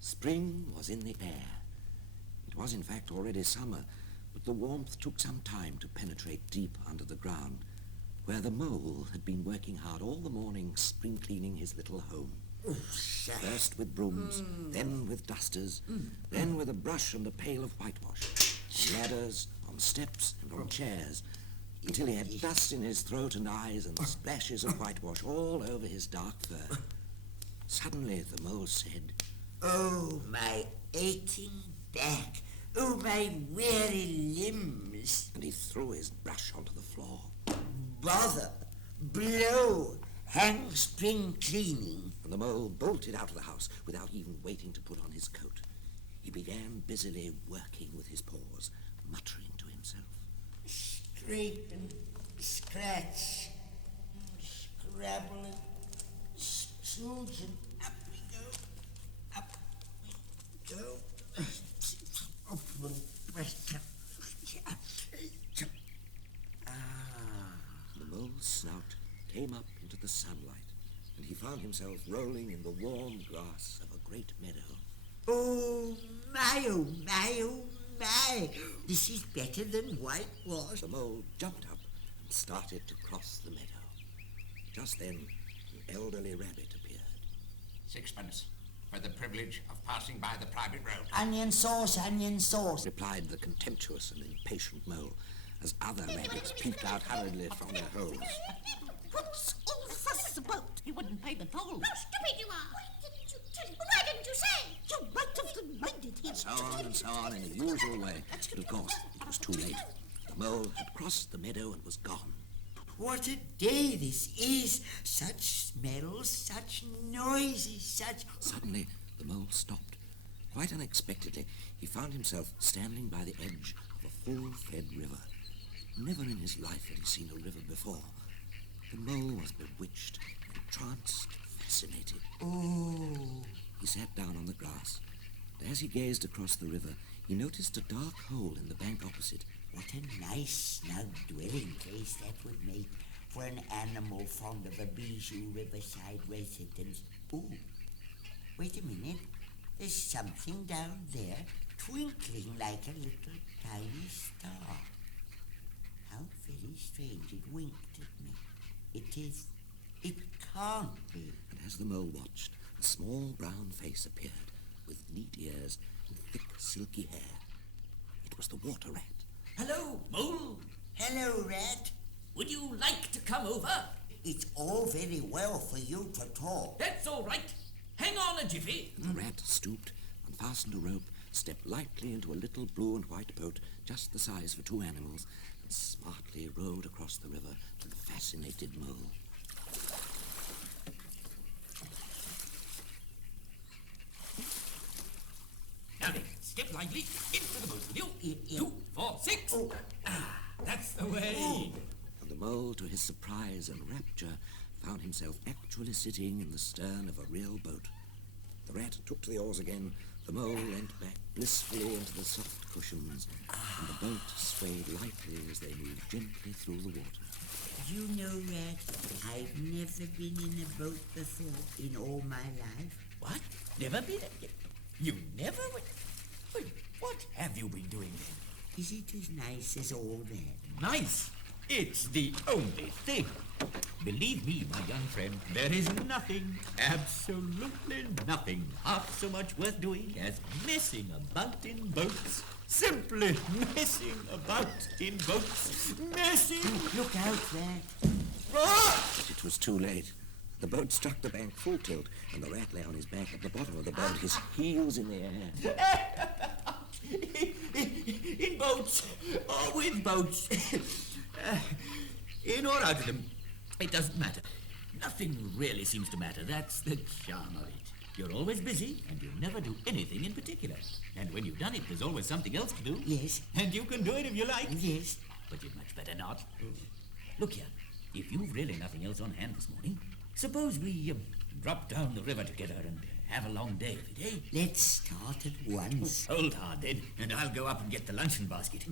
Spring was in the air. It was in fact already summer, but the warmth took some time to penetrate deep under the ground, where the mole had been working hard all the morning spring-cleaning his little home. First with brooms, then with dusters, then with a brush and a pail of whitewash, on ladders, on steps and on chairs, until he had dust in his throat and eyes and splashes of whitewash all over his dark fur. Suddenly the mole said, "Oh, my aching back! Oh, my weary limbs!" And he threw his brush onto the floor. "Bother! Blow! Hang spring cleaning!" And the mole bolted out of the house without even waiting to put on his coat. He began busily working with his paws, muttering to himself. Scrape and scratch, scrabble and smooth, and up we go, up we go. The mole's snout came up into the sunlight, and he found himself rolling in the warm grass of a great meadow. Oh my, oh my, oh my! This is better than whitewash. The mole jumped up and started to cross the meadow. Just then, an elderly rabbit appeared. "Sixpence for the privilege of passing by the private road." Onion sauce, replied the contemptuous and impatient mole, as other rabbits peeped out hurriedly from their holes. What's all fuss about? He wouldn't pay the toll. How stupid you are! Why didn't you tell him? Why didn't you say? You might have reminded him. So on in the usual way. But of course, it was too late. The mole had crossed the meadow and was gone. What a day this is! Such smells, such noises, such... Suddenly, the mole stopped. Quite unexpectedly, he found himself standing by the edge of a full-fed river. Never in his life had he seen a river before. The mole was bewitched, entranced, fascinated. Oh! He sat down on the grass, and as he gazed across the river, he noticed a dark hole in the bank opposite. What a nice, snug dwelling place that would make for an animal fond of a bijou riverside residence. Oh, wait a minute. There's something down there twinkling like a little tiny star. How very strange it winked at me. It can't be. And as the mole watched, a small brown face appeared, with neat ears and thick silky hair. It was the water rat. "Hello, mole. Hello, rat. Would you like to come over?" It's all very well for you to talk. "That's all right. Hang on a jiffy." The rat stooped, unfastened a rope, stepped lightly into a little blue and white boat, just the size for two animals, and smartly rowed across the river to the fascinated mole. Now then, step lively into the boat with you. 2, 4, 6. Oh. That's the way. And the mole, to his surprise and rapture, found himself actually sitting in the stern of a real boat. The rat took to the oars again, the mole leant back blissfully into the soft cushions, and the boat swayed lightly as they moved gently through the water. You know, Rat, I've never been in a boat before in all my life. What? Never been? You never? Well, what have you been doing then? Is it as nice as all that? Nice? It's the only thing. Believe me, my young friend, there is nothing, absolutely nothing, half so much worth doing as messing about in boats. Simply messing about in boats. Messing... Look out, Rat. But it was too late. The boat struck the bank full tilt, and the rat lay on his back at the bottom of the boat, his heels in the air. In boats, or with boats, in or out of them, it doesn't matter. Nothing really seems to matter. That's the charm of it. You're always busy, and you never do anything in particular. And when you've done it, there's always something else to do. Yes. And you can do it if you like. Yes. But you'd much better not. Look here, if you've really nothing else on hand this morning, suppose we drop down the river together and have a long day of it, eh? Let's start at once. Hold hard, then, and I'll go up and get the luncheon basket.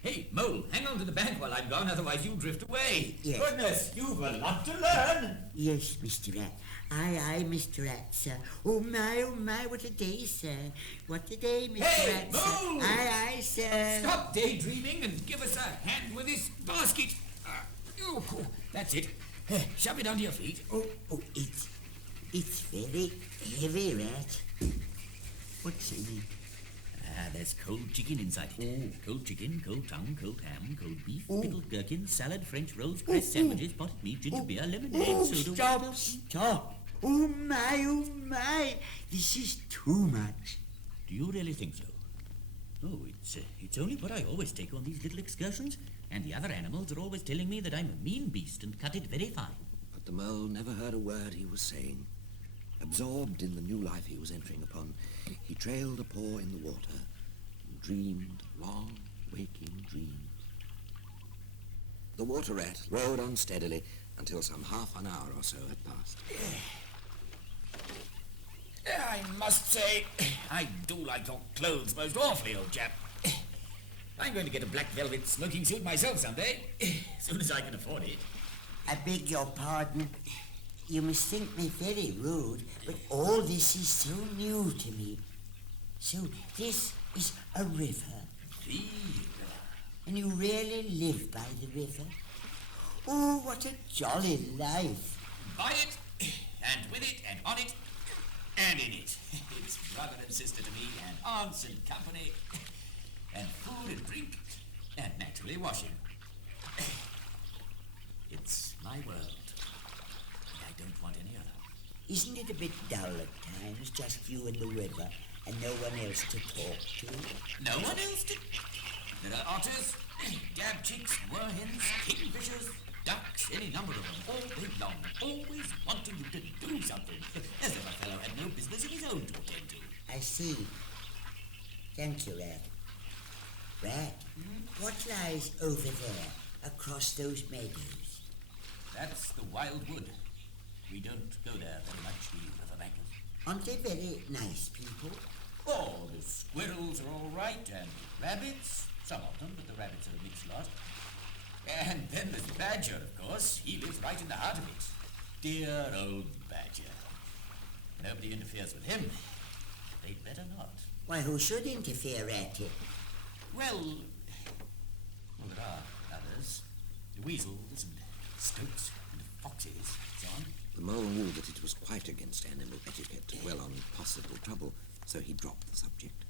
Hey, Mole, hang on to the bank while I'm gone, otherwise you'll drift away. Yes. Goodness, you've a lot to learn. Yes, Mr. Rat. Aye, Mr. Rat, sir. Oh, my, what a day, sir. What a day, Mr. Hey, Rat, sir. move! Aye, sir. Stop daydreaming and give us a hand with this basket. That's it. Shove it under your feet. Oh, it's very heavy, Rat. What's in it? There's cold chicken inside it. Cold chicken, cold tongue, cold ham, cold beef, pickled gherkin, salad, French rolls, pressed sandwiches, potted meat, ginger beer, lemonade, soda. Stop. Oh, my. This is too much. Do you really think so? Oh, it's only what I always take on these little excursions, and the other animals are always telling me that I'm a mean beast and cut it very fine. But the mole never heard a word he was saying. Absorbed in the new life he was entering upon, he trailed a paw in the water and dreamed long, waking dreams. The water rat rode on steadily until some half an hour or so had passed. I must say, I do like your clothes most awfully, old chap. I'm going to get a black velvet smoking suit myself someday, as soon as I can afford it. I beg your pardon. You must think me very rude, but all this is so new to me. So this is a river, and you really live by the river? Oh, what a jolly life. By it, and with it, and on it, and in it. It's brother and sister to me, and aunts and company, and food and drink, and naturally washing. It's my world. I don't want any other. Isn't it a bit dull at times, just you and the river, and no one else to talk to? No one else to... There are otters, dab chicks, moorhens, kingfishers, ducks, any number of them, all day long, always wanting you to do something, as if a fellow had no business of his own to attend to. I see. Thank you, Rat. Rat, what lies over there, across those meadows? That's the wild wood. We don't go there very much, we riverbankers. Aren't they very nice people? Oh, the squirrels are all right, and rabbits, some of them, but the rabbits are a mixed lot. And then there's Badger, of course. He lives right in the heart of it. Dear old Badger. Nobody interferes with him. They'd better not. Why, who should interfere, Ratty? Well, there are others. The weasels and stoats and foxes and so on. The mole knew that it was quite against animal etiquette to dwell on possible trouble, so he dropped the subject.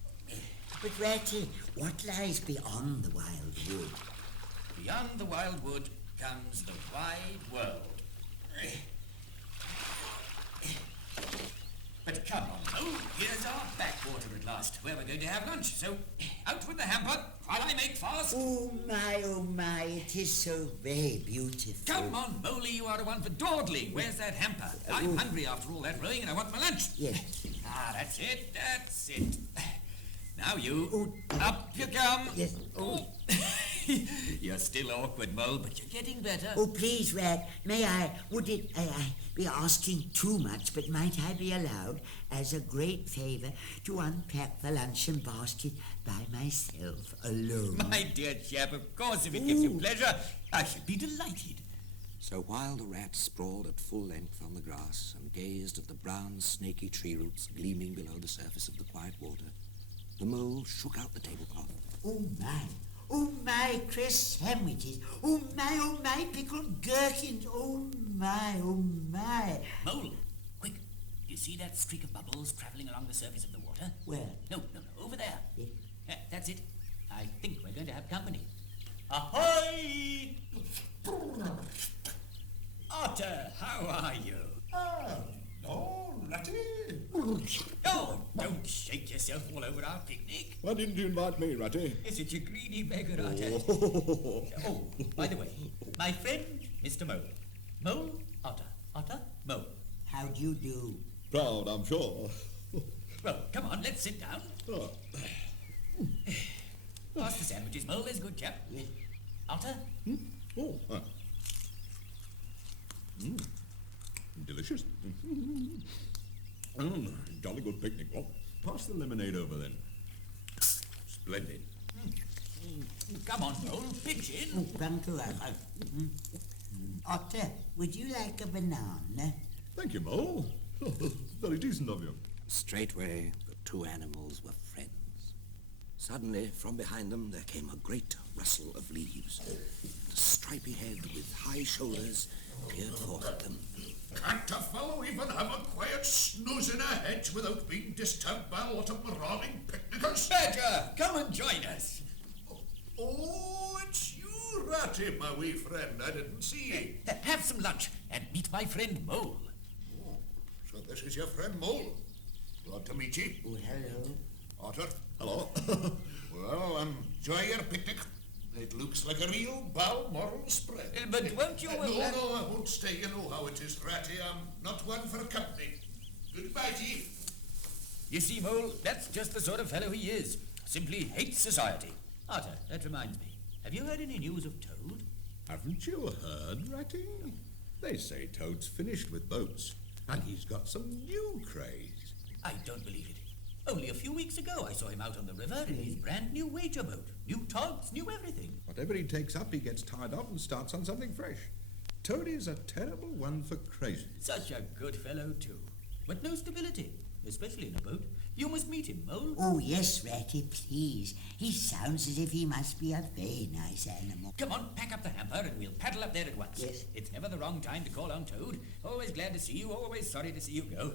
But, Ratty, what lies beyond the wild wood? Beyond the wild wood comes the wide world. But come on, though. Here's our backwater at last, where we're going to have lunch. So, out with the hamper while I make fast. Oh, my, it is so very beautiful. Come on, Moley, you are the one for dawdling. Where's that hamper? I'm hungry after all that rowing and I want my lunch. Yes. That's it. Now you, up you come. Yes. Oh. You're still awkward, Mole, but you're getting better. Oh, please, Rat, would it be asking too much, but might I be allowed, as a great favour, to unpack the luncheon basket by myself alone? My dear chap, of course, if it gives you pleasure, I should be delighted. So while the rat sprawled at full length on the grass and gazed at the brown, snaky tree roots gleaming below the surface of the quiet water, the mole shook out the tablecloth. Oh, my crisp sandwiches. Oh, my pickled gherkins. Oh, my. Mole, quick. You see that streak of bubbles travelling along the surface of the water? Where? No, over there. Yeah. That's it. I think we're going to have company. Ahoy! Otter, how are you? Oh, Ratty. Oh, don't shake yourself all over our picnic. Why didn't you invite me, Ratty? Is it you greedy beggar, Otter? Oh, by the way, my friend, Mr. Mole. Mole, Otter. Otter, Mole. How do you do? Proud, I'm sure. Well, come on, let's sit down. Oh. Pass the sandwiches, Mole. There's a good chap. Yes. Otter? Oh. Delicious. Jolly good picnic. Well, pass the lemonade over then. Splendid. Come on, Mole, pitch in. Oh, thank you, Argo. Otter, would you like a banana? Thank you, Mole. Oh, very decent of you. Straightway, the two animals were friends. Suddenly, from behind them, there came a great rustle of leaves, and a stripy head with high shoulders peered forth at them. Can't a fellow even have a quiet snooze in a hedge without being disturbed by a lot of marauding picnickers? Badger, come and join us. Oh, it's you, Ratty, my wee friend. I didn't see ye. Have some lunch and meet my friend Mole. Oh, so this is your friend Mole. Glad to meet ye. Oh, hello. Otter. Hello. Well, enjoy your picnic. It looks like a real Balmoral spread. But won't you... No, I won't stay. You know how it is, Ratty. I'm not one for company. Goodbye to ye. You see, Mole, that's just the sort of fellow he is. Simply hates society. Otter, that reminds me. Have you heard any news of Toad? Haven't you heard, Ratty? They say Toad's finished with boats, and he's got some new craze. I don't believe it. Only a few weeks ago I saw him out on the river in his brand new wager boat. New togs, new everything. Whatever he takes up, he gets tied up and starts on something fresh. Toadie's a terrible one for crazy. Such a good fellow, too. But no stability, especially in a boat. You must meet him, Mole. Oh, yes, Ratty, please. He sounds as if he must be a very nice animal. Come on, pack up the hamper and we'll paddle up there at once. Yes. It's never the wrong time to call on Toad. Always glad to see you, always sorry to see you go.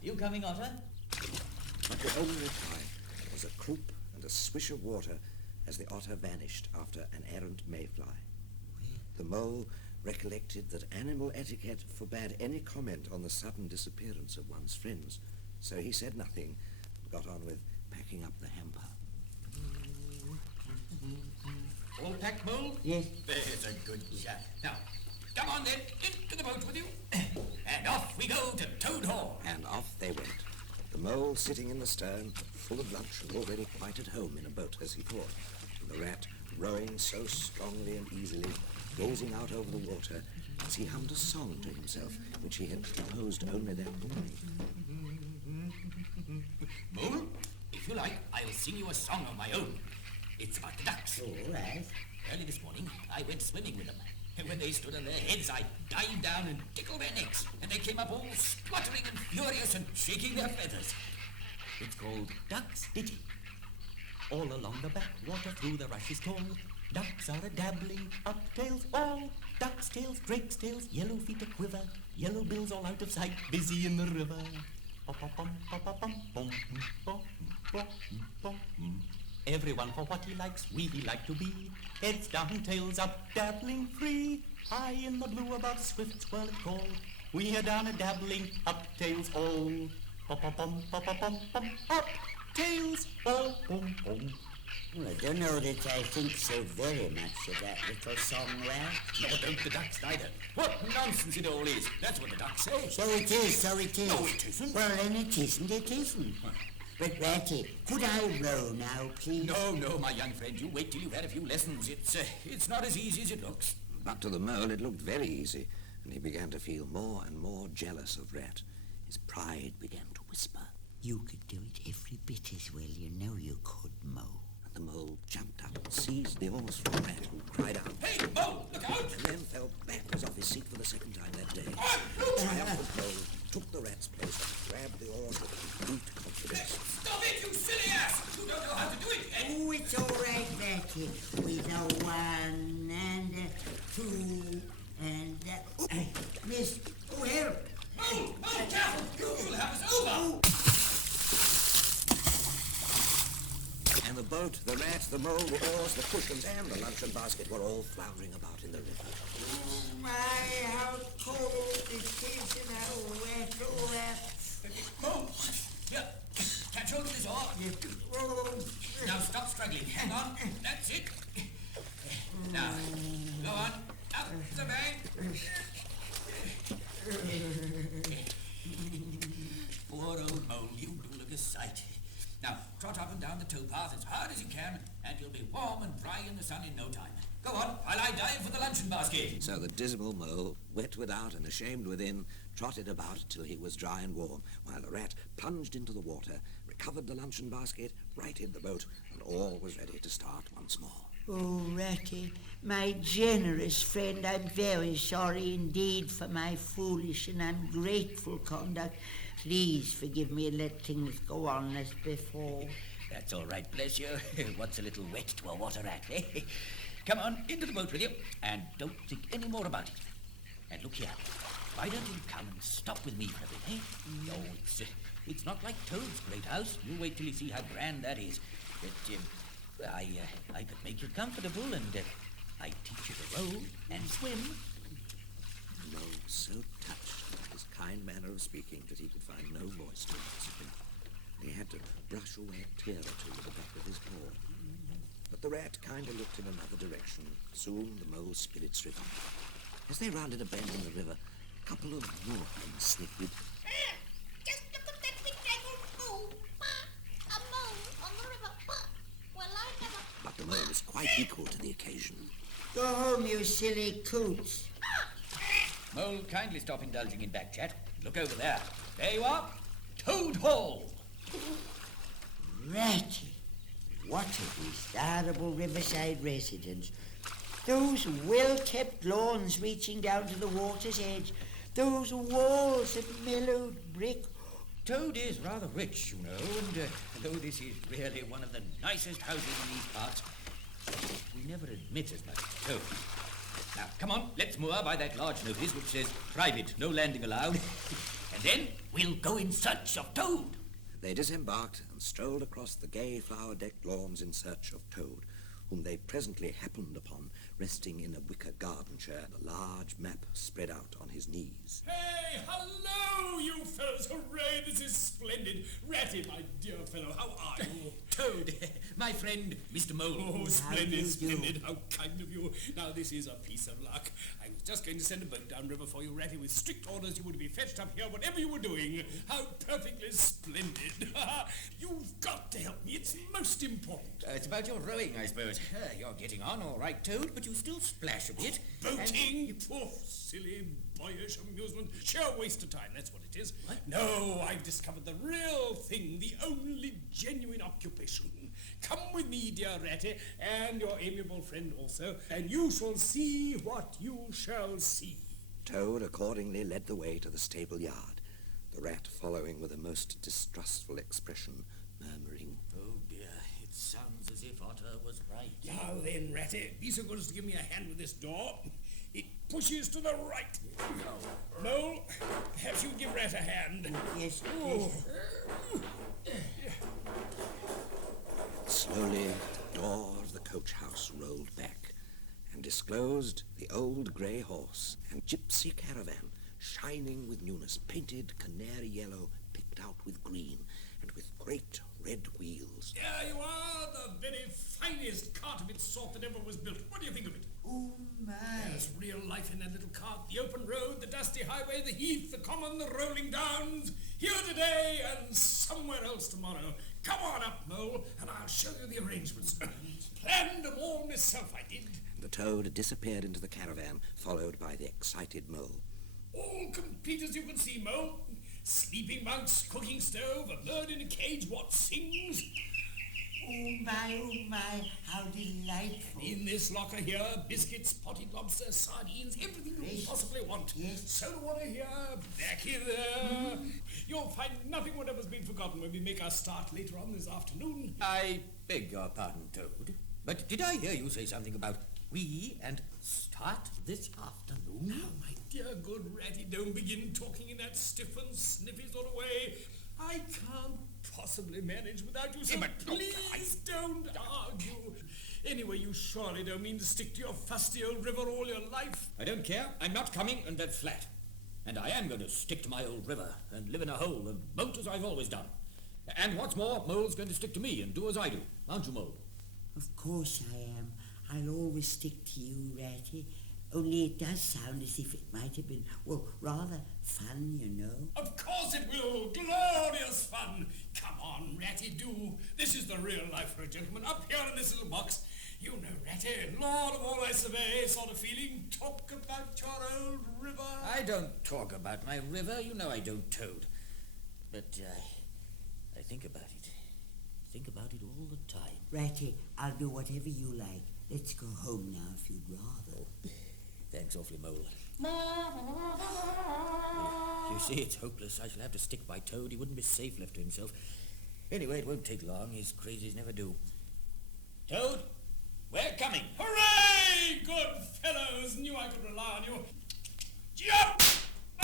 You coming, Otter? But the only reply was a croup and a swish of water as the otter vanished after an errant mayfly. The mole recollected that animal etiquette forbade any comment on the sudden disappearance of one's friends, so he said nothing and got on with packing up the hamper. All packed, Mole? Yes. There's a good chap. Now, come on then, into the boat with you. And off we go to Toad Hall. And off they went. The mole sitting in the stern, full of lunch and already quite at home in a boat, as he thought, and the rat rowing so strongly and easily, gazing out over the water as he hummed a song to himself, which he had composed only that morning. Mole, if you like, I'll sing you a song of my own. It's about the ducks. All right. Early this morning, I went swimming with them. And when they stood on their heads, I dived down and tickled their necks. And they came up all spluttering and furious and shaking their feathers. It's called Duck's Ditty. All along the backwater through the rushes tall, ducks are a-dabbling, up tails all. Duck's tails, drake's tails, yellow feet a-quiver, yellow bills all out of sight, busy in the river. Everyone for what he likes, we like to be. Heads down, tails up, dabbling free. High in the blue above, swift swirl and call. We are down a-dabbling, up tails all. Up tails all. Well, I don't know that I think so very much of that little song, Rat. No, don't the ducks neither. What nonsense it all is. That's what the ducks say. So it is, so it is. No, it isn't. Well, then it isn't. But, Ratty, could I row now, please? No, my young friend. You wait till you've had a few lessons. It's not as easy as it looks. But to the mole it looked very easy, and he began to feel more and more jealous of Rat. His pride began to whisper. You could do it every bit as well, you know you could, Mo. And the mole jumped up and seized the oars from Rat, who cried out, Hey, Mole, look out! and then fell backwards off his seat for the second time that day. Oh, The triumphant mole took the rat's place and grabbed the oars with complete confidence. Stop it, you silly ass! You don't know how to do it yet. Oh, it's all right, Ratty. With a 1 and a 2 and a... Oh, miss. Oh, help. Mole, careful! You'll have us over! And the boat, the rat, the mole, the oars, the cushions, and the luncheon basket were all floundering about in the river. Oh, my, how cold it is and how wet all that. Mole, here, catch hold of this oar. Oh, Now stop struggling. Hang on. That's it. Now, go on. Up the bank. Poor old Mole, you do look a sight. Now, trot up and down the towpath as hard as you can, and you'll be warm and dry in the sun in no time. Go on, while I dive for the luncheon basket. So the dismal mole, wet without and ashamed within, trotted about till he was dry and warm, while the rat plunged into the water, recovered the luncheon basket, righted the boat, and all was ready to start once more. Oh, Ratty, my generous friend, I'm very sorry indeed for my foolish and ungrateful conduct. Please forgive me and let things go on as before. That's all right, bless you. What's a little wet to a water rat, eh? Come on, into the boat with you, and don't think any more about it. And look here, why don't you come and stop with me for a bit, eh? No, it's not like Toad's great house. You wait till you see how grand that is. But I could make you comfortable, and I'd teach you to row and swim. Mo was so touched by his kind manner of speaking that he could find no voice to answer him. He had to brush away a tear or two with the back of his paw. But the rat kind of looked in another direction. Soon the mole spirits river. As they rounded a bend in the river, a couple of moorhens sniffed. Just look at that big dragon mole. A mole on the river. Well, I never... But the mole was quite equal to the occasion. Go home, you silly coots. Mole, kindly stop indulging in back chat. Look over there. There you are. Toad Hall. Ratty, what a desirable riverside residence. Those well-kept lawns reaching down to the water's edge. Those walls of mellowed brick. Toad is rather rich, you know, and though this is really one of the nicest houses in these parts, we never admit as much as Toad. Now, come on, let's moor by that large notice which says, private, no landing allowed. And then we'll go in search of Toad. They disembarked and strolled across the gay flower-decked lawns in search of Toad, whom they presently happened upon resting in a wicker garden chair, a large map spread out on his knees. Hey, hello, you fellows. Hooray, this is splendid. Ratty, my dear fellow, how are you? Toad, my friend, Mr. Mole. Oh, splendid, splendid. How kind of you. Now, this is a piece of luck. I was just going to send a boat downriver for you, Ratty, with strict orders you were to be fetched up here whatever you were doing. How perfectly splendid. You've got to help me. It's most important. It's about your rowing, I suppose. You're getting on all right, Toad, but you still splash a bit. Boating? Oh, silly, boyish amusement. Sheer waste of time, that's what it is. What? No, I've discovered the real thing, the only genuine occupation. Come with me, dear Ratty, and your amiable friend also, and you shall see what you shall see. Toad accordingly led the way to the stable yard, the rat following with a most distrustful expression, murmuring, Oh dear, it sounds as if Otter was right. Now then, Ratty, be so good as to give me a hand with this door. It pushes to the right. Mole, perhaps you give Rat a hand. Yes, Oh. Slowly, the door of the coach house rolled back and disclosed the old grey horse and gypsy caravan, shining with newness, painted canary yellow, picked out with green, and with great red wheels. There you are, the very finest cart of its sort that ever was built. What do you think of it? Oh, my. There's real life in that little cart. The open road, the dusty highway, the heath, the common, the rolling downs. Here today and somewhere else tomorrow. Come on up, Mole, and I'll show you the arrangements. Planned them all myself, I did. The Toad disappeared into the caravan, followed by the excited Mole. All complete as you can see, Mole. Sleeping bunks, cooking stove, a bird in a cage, what sings? Oh, my, how delightful. In this locker here, biscuits, potted lobster, sardines, everything you can possibly want. Yes. Soda water here, back in there. You'll find nothing whatever's been forgotten when we make our start later on this afternoon. I beg your pardon, Toad, but did I hear you say something about we and start this afternoon? Now, my dear good Ratty, don't begin talking in that stiff and sniffy sort of way. I can't possibly manage without you, so Yeah, but please don't argue. Anyway, you surely don't mean to stick to your fusty old river all your life. I don't care. I'm not coming, and that's flat. And I am going to stick to my old river and live in a hole and boat as I've always done. And what's more, Mole's going to stick to me and do as I do. Aren't you, Mole? Of course I am. I'll always stick to you, Ratty. Only it does sound as if it might have been, well, rather fun, you know. Of course it will. Glorious fun. Come on, Ratty, do. This is the real life for a gentleman. Up here in this little box. You know, Ratty, Lord of all I survey sort of feeling. Talk about your old river. I don't talk about my river. You know I don't, Toad. But I think about it. Think about it all the time. Ratty, I'll do whatever you like. Let's go home now if you'd rather. Thanks awfully, Mole. You see, it's hopeless. I shall have to stick by Toad. He wouldn't be safe left to himself. Anyway, it won't take long. His crazies never do. Toad, we're coming. Hooray! Good fellows. Knew I could rely on you. Jump!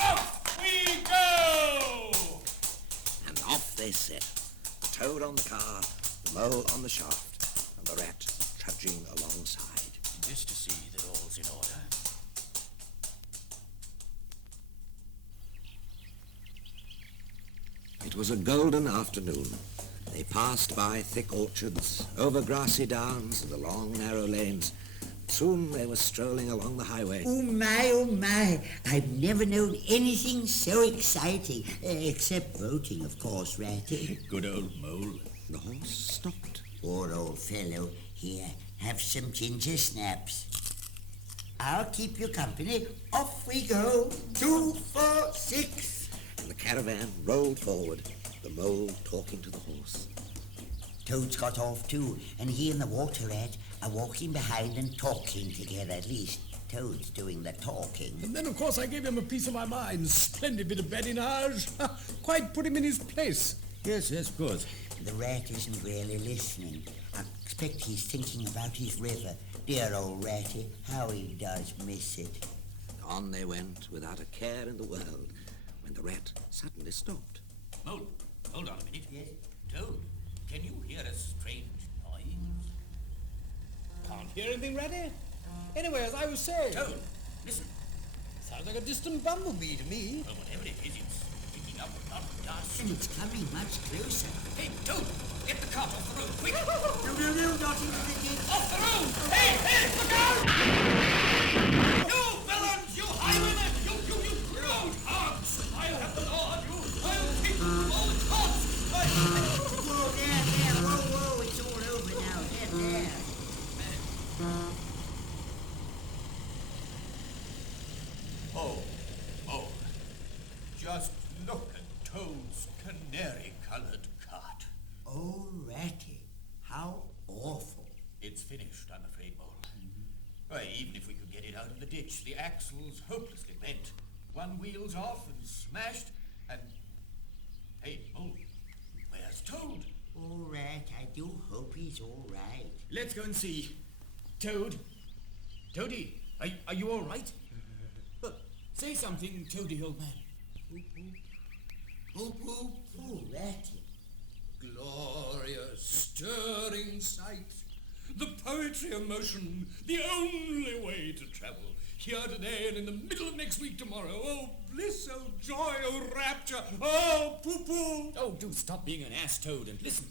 Off we go! And off they set. The Toad on the car, the Mole on the shaft, and the Rat trudging alongside. Just to see that all's in order. It was a golden afternoon. They passed by thick orchards, over grassy downs and along narrow lanes. Soon they were strolling along the highway. Oh my, I've never known anything so exciting, except voting, of course, Ratty. Good old Mole. The horse stopped. Poor old fellow. Here, have some ginger snaps. I'll keep you company. Off we go. 2, 4, 6. And the caravan rolled forward, the Mole talking to the horse. Toad's got off too, and he and the water rat are walking behind and talking together. At least Toad's doing the talking. And then, of course, I gave him a piece of my mind. Splendid bit of badinage. Quite put him in his place. Yes, of course. The rat isn't really listening. I expect he's thinking about his river. Dear old Ratty, how he does miss it. On they went without a care in the world, when the Rat suddenly stopped. Mole, hold on a minute. Yes? Toad, can you hear a strange noise? Can't hear anything, Ratty. Anyway, as I was saying... Toad, listen. Sounds like a distant bumblebee to me. Well, whatever it is, it's picking up a lot of dust. And it's coming much closer. Hey, Toad, get the cart off the road, quick! No, not into the ditch. Off the road! Hey, look out! You villains, you highwaymen! You proud hogs! I'll have the law on you! I'll take all the carts! Whoa, there, whoa, it's all over now. There. Oh, just look at Toad's canary-colored cart. Oh, Ratty, how awful. It's finished, I'm afraid, Mole. Why, even if we could get it out of the ditch, the axle's hopelessly bent. One wheel's off and smashed, and... Hey, Mole, where's Toad? Oh, Rat, I do hope he's all right. Let's go and see. Toad? Toady, are you all right? Look, say something, Toady, old man. Oh, Ratty. Glorious, stirring sight. The poetry of motion, the only way to travel. Here today and in the middle of next week tomorrow. Oh, bliss, oh, joy, oh, rapture, oh, poo-poo. Oh, do stop being an ass, Toad, and listen.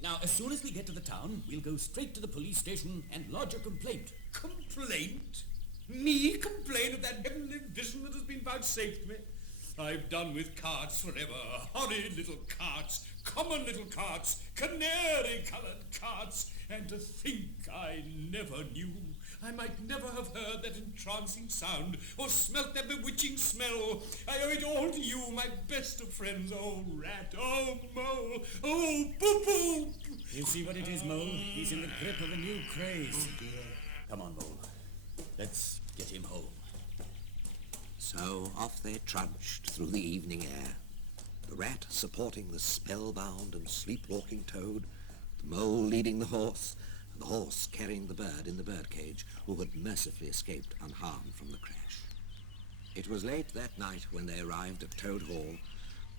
Now, as soon as we get to the town, we'll go straight to the police station and lodge a complaint. Complaint? Me complain of that heavenly vision that has been vouchsafed me? I've done with carts forever. Horrid little carts, common little carts, canary-coloured carts. And to think I never knew. I might never have heard that entrancing sound or smelt that bewitching smell. I owe it all to you, my best of friends. Oh, Rat, oh, Mole, oh, Boo-Boo. You see what it is, Mole? He's in the grip of a new craze. Come on, Mole. Let's get him home. So off they trudged through the evening air, the Rat supporting the spellbound and sleepwalking Toad, the Mole leading the horse, and the horse carrying the bird in the birdcage, who had mercifully escaped unharmed from the crash. It was late that night when they arrived at Toad Hall,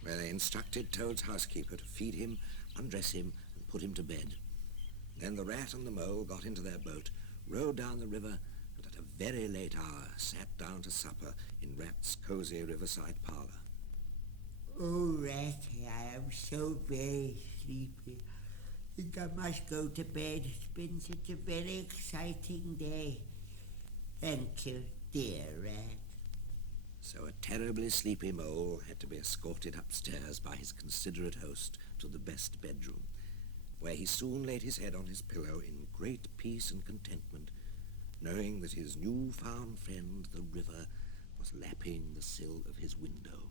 where they instructed Toad's housekeeper to feed him, undress him, and put him to bed. Then the Rat and the Mole got into their boat, rowed down the river, and at a very late hour sat down to supper in Rat's cosy riverside parlour. Oh, Ratty, I am so very sleepy. I think I must go to bed. It's been such a very exciting day. Thank you, dear Rat. So a terribly sleepy Mole had to be escorted upstairs by his considerate host to the best bedroom, where he soon laid his head on his pillow in great peace and contentment, knowing that his new-found friend, the river, was lapping the sill of his window.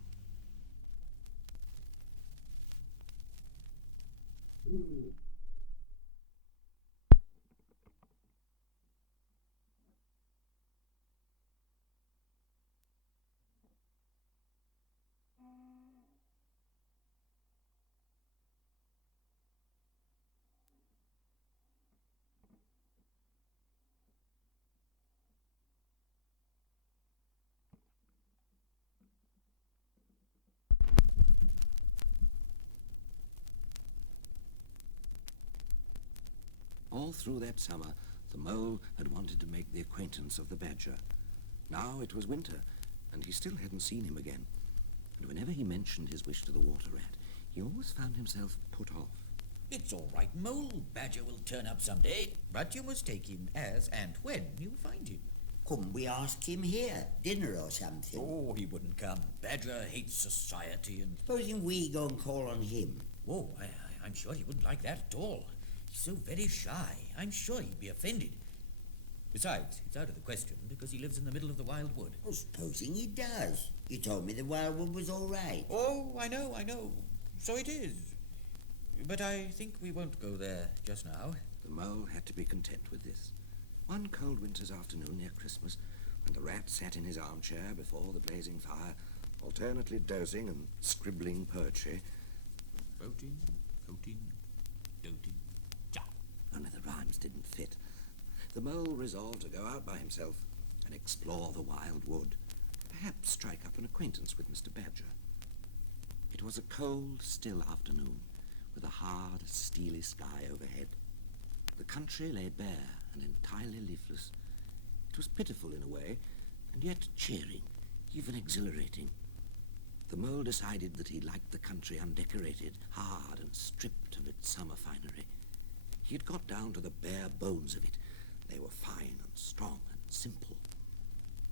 All through that summer, the mole had wanted to make the acquaintance of the badger. Now it was winter, and he still hadn't seen him again. And whenever he mentioned his wish to the water rat, he always found himself put off. It's all right, Mole. Badger will turn up someday, but you must take him as and when you find him. Couldn't we ask him here? Dinner or something? Oh, he wouldn't come. Badger hates society and... Supposing we go and call on him? Oh, I'm sure he wouldn't like that at all. He's so very shy. I'm sure he'd be offended. Besides, it's out of the question because he lives in the middle of the wild wood. Well, supposing he does. You told me the wildwood was all right. Oh, I know. So it is. But I think we won't go there just now. The mole had to be content with this. One cold winter's afternoon near Christmas, when the rat sat in his armchair before the blazing fire, alternately dozing and scribbling poetry. Floating, doting, ja. Only the rhymes didn't fit. The mole resolved to go out by himself and explore the wild wood, perhaps strike up an acquaintance with Mr. Badger. It was a cold, still afternoon, with a hard, steely sky overhead. The country lay bare and entirely leafless. It was pitiful in a way, and yet cheering, even exhilarating. The mole decided that he liked the country undecorated, hard and stripped of its summer finery. He had got down to the bare bones of it. They were fine and strong and simple.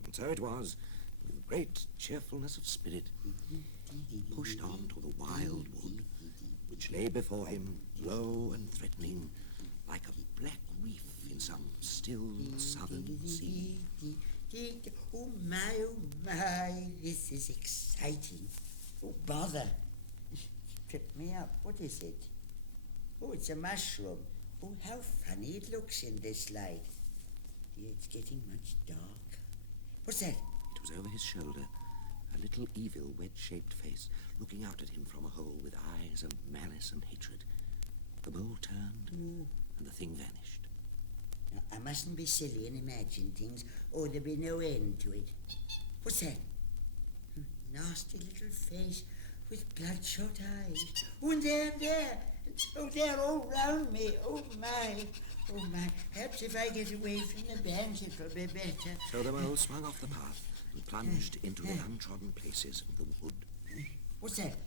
And so it was, with great cheerfulness of spirit, pushed on to the wild wood, which lay before him, low and threatening, like a black reef in some still southern sea. Oh my, this is exciting. Oh, bother. Tripped me up. What is it? Oh, it's a mushroom. Oh, how funny it looks in this light. Dear, it's getting much dark. What's that? It was over his shoulder, a little evil, wedge-shaped face looking out at him from a hole with eyes of malice and hatred. The mole turned, and the thing vanished. Now, I mustn't be silly and imagine things, or there'll be no end to it. What's that? Nasty little face with bloodshot eyes. Oh, and there. Oh, they're all round me. Oh, my. Perhaps if I get away from the bench, it'll be better. So the mole swung off the path and plunged into the untrodden places of the wood. What's that?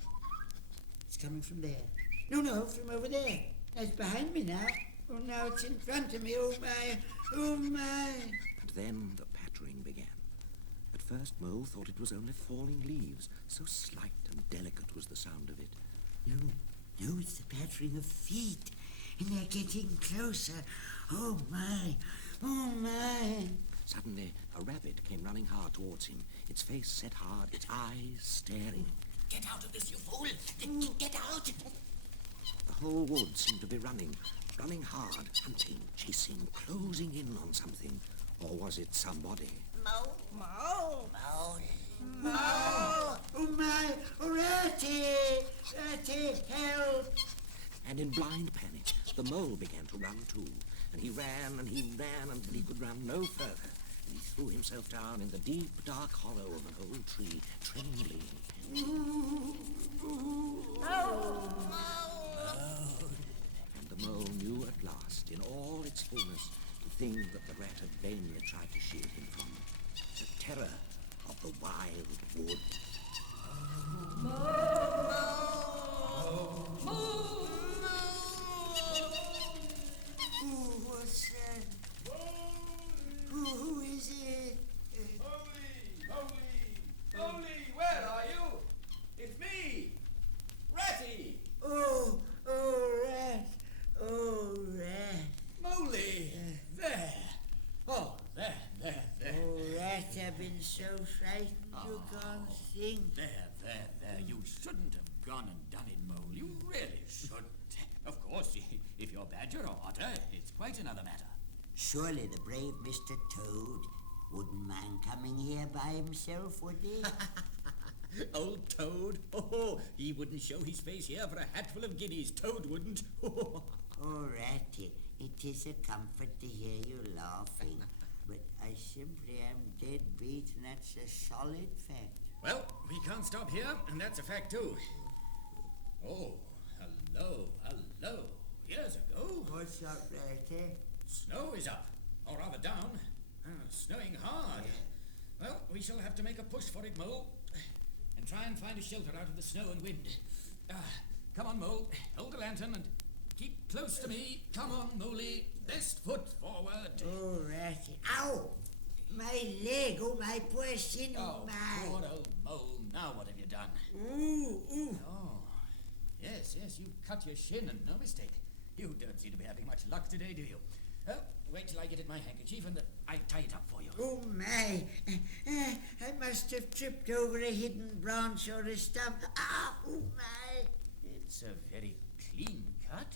It's coming from there. No, from over there. That's behind me now. Oh, now it's in front of me. Oh, my. And then the pattering began. At first, Mole thought it was only falling leaves. So slight and delicate was the sound of it. No, it's the pattering of feet. And they're getting closer. Oh, my. Suddenly, a rabbit came running hard towards him, its face set hard, its eyes staring. Get out of this, you fool! Get out! The whole wood seemed to be running hard, hunting, chasing, closing in on something. Or was it somebody? Mole. Oh, my. Oh, Ratty, help. And in blind panic, the mole began to run too. And he ran until he could run no further. And he threw himself down in the deep, dark hollow of an old tree, trembling. And the mole knew at last, in all its fullness, the thing that the rat had vainly tried to shield him from. The terror of the wild wood. What's that? Who is it? Toby, where are you? It's me, Ratty. Oh, Rat. Moley, there. Oh, there. Oh, Rat, I've been so frightened you can't think. There. You shouldn't have gone and done it, Mole. You really shouldn't. Of course, if you're Badger or Otter, it's quite another matter. Surely the brave Mr. Toad wouldn't mind coming here by himself, would he? Old Toad? Oh, he wouldn't show his face here for a hatful of guineas. Toad wouldn't. Oh, Ratty, it is a comfort to hear you laughing. But I simply am dead beat, and that's a solid fact. Well, we can't stop here, and that's a fact too. Oh, hello. years ago. What's up, Ratty? Snow is up, or rather down. Snowing hard. Well, we shall have to make a push for it, Mole, and try and find a shelter out of the snow and wind. Come on, Mole, hold the lantern and keep close to me. Come on, Moley, best foot forward. Oh, Ratty. Ow! My leg, oh, my poor shin, Oh, my. poor old Mole, now what have you done? Ooh. Oh, yes, you cut your shin, and no mistake. You don't seem to be having much luck today, do you? Well, wait till I get at my handkerchief and I tie it up for you. Oh, my. I must have tripped over a hidden branch or a stump. Ah, oh, my. It's a very clean cut.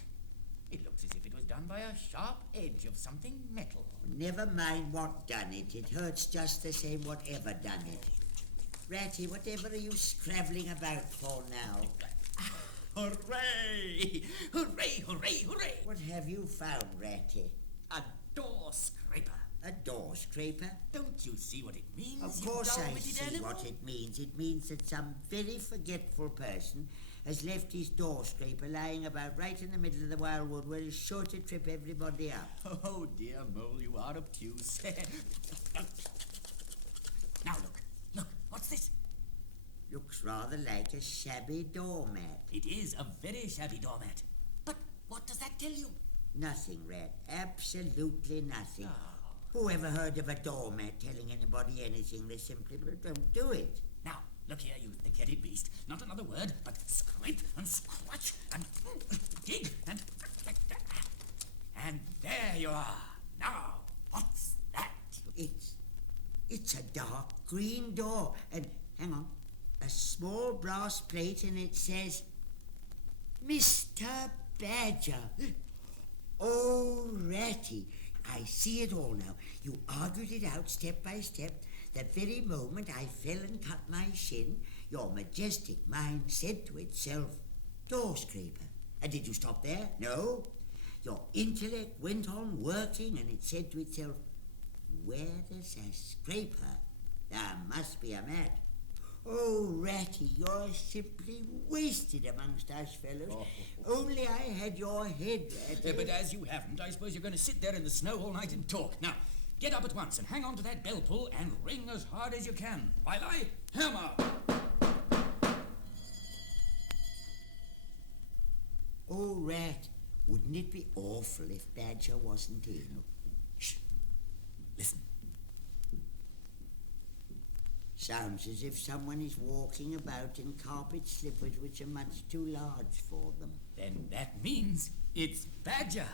It looks as if it was done by a sharp edge of something metal. Never mind what done it. It hurts just the same whatever done it. Ratty, whatever are you scrabbling about for now? Hooray! Hooray, hooray, hooray! What have you found, Ratty? A door scraper. A door scraper? Don't you see what it means? Of you course I dull-witted see animal? what it means. It means that some very forgetful person has left his door scraper lying about right in the middle of the wildwood where he's sure to trip everybody up. Oh, dear Mole, you are obtuse. Now look, what's this? Looks rather like a shabby doormat. It is a very shabby doormat. But what does that tell you? Nothing, Rat. Absolutely nothing. Who ever heard of a doormat telling anybody anything? They simply don't do it. Now, look here, you thick-headed beast. Not another word, but scrape and scratch and dig and... And there you are. Now, what's that? It's a dark green door. And, hang on, a small brass plate and it says, Mr. Badger. Oh, Ratty, I see it all now. You argued it out step by step. The very moment I fell and cut my shin, your majestic mind said to itself, door scraper. And did you stop there? No. Your intellect went on working and it said to itself, where there's a scraper, there must be a mat. Oh, Ratty, you're simply wasted amongst us fellows. Oh. Only I had your head, Ratty. But as you haven't, I suppose you're going to sit there in the snow all night and talk. Now, get up at once and hang on to that bell pull and ring as hard as you can, while I hammer. Oh, Rat, wouldn't it be awful if Badger wasn't in? Shh. Listen. Sounds as if someone is walking about in carpet slippers which are much too large for them. Then that means it's Badger.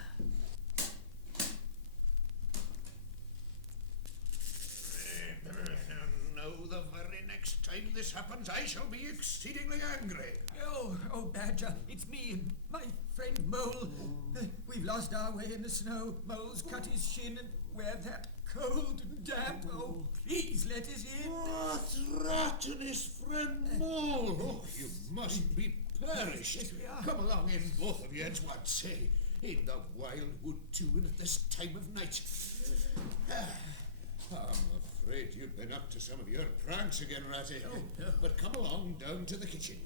No, the very next time this happens, I shall be exceedingly angry. Oh, Badger, it's me and my friend Mole. We've lost our way in the snow. Mole's cut his shin and we're that cold and damp. Oh, please let us in. What rat and his friend Mole? Oh, you must be perished. Yes, we are. Come along in, both of you, at once. In the wildwood, too, and at this time of night. I'm afraid you've been up to some of your pranks again, Ratty. Oh, no. But come along down to the kitchen.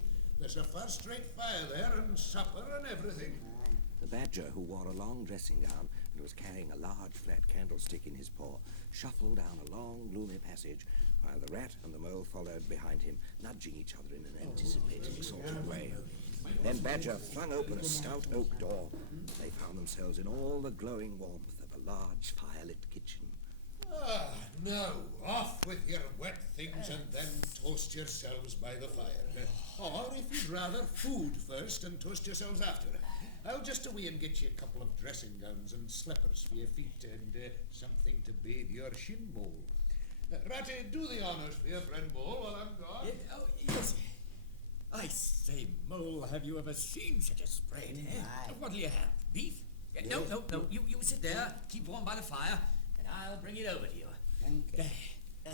There's a first-rate fire there and supper and everything. The badger, who wore a long dressing gown and was carrying a large flat candlestick in his paw, shuffled down a long, gloomy passage, while the rat and the mole followed behind him, nudging each other in an anticipating sort of way. Then Badger flung open a stout oak door. They found themselves in all the glowing warmth of a large firelit kitchen. Now, off with your wet things and then toast yourselves by the fire. Or, if you'd rather, food first and toast yourselves after. I'll just away and get you a couple of dressing gowns and slippers for your feet and something to bathe your shin mole. Ratty, do the honours for your friend Mole while I'm gone. Yes. I say, Mole, have you ever seen such a spread, eh? What'll you have? Beef? No. You sit there, keep warm by the fire, and I'll bring it over to you.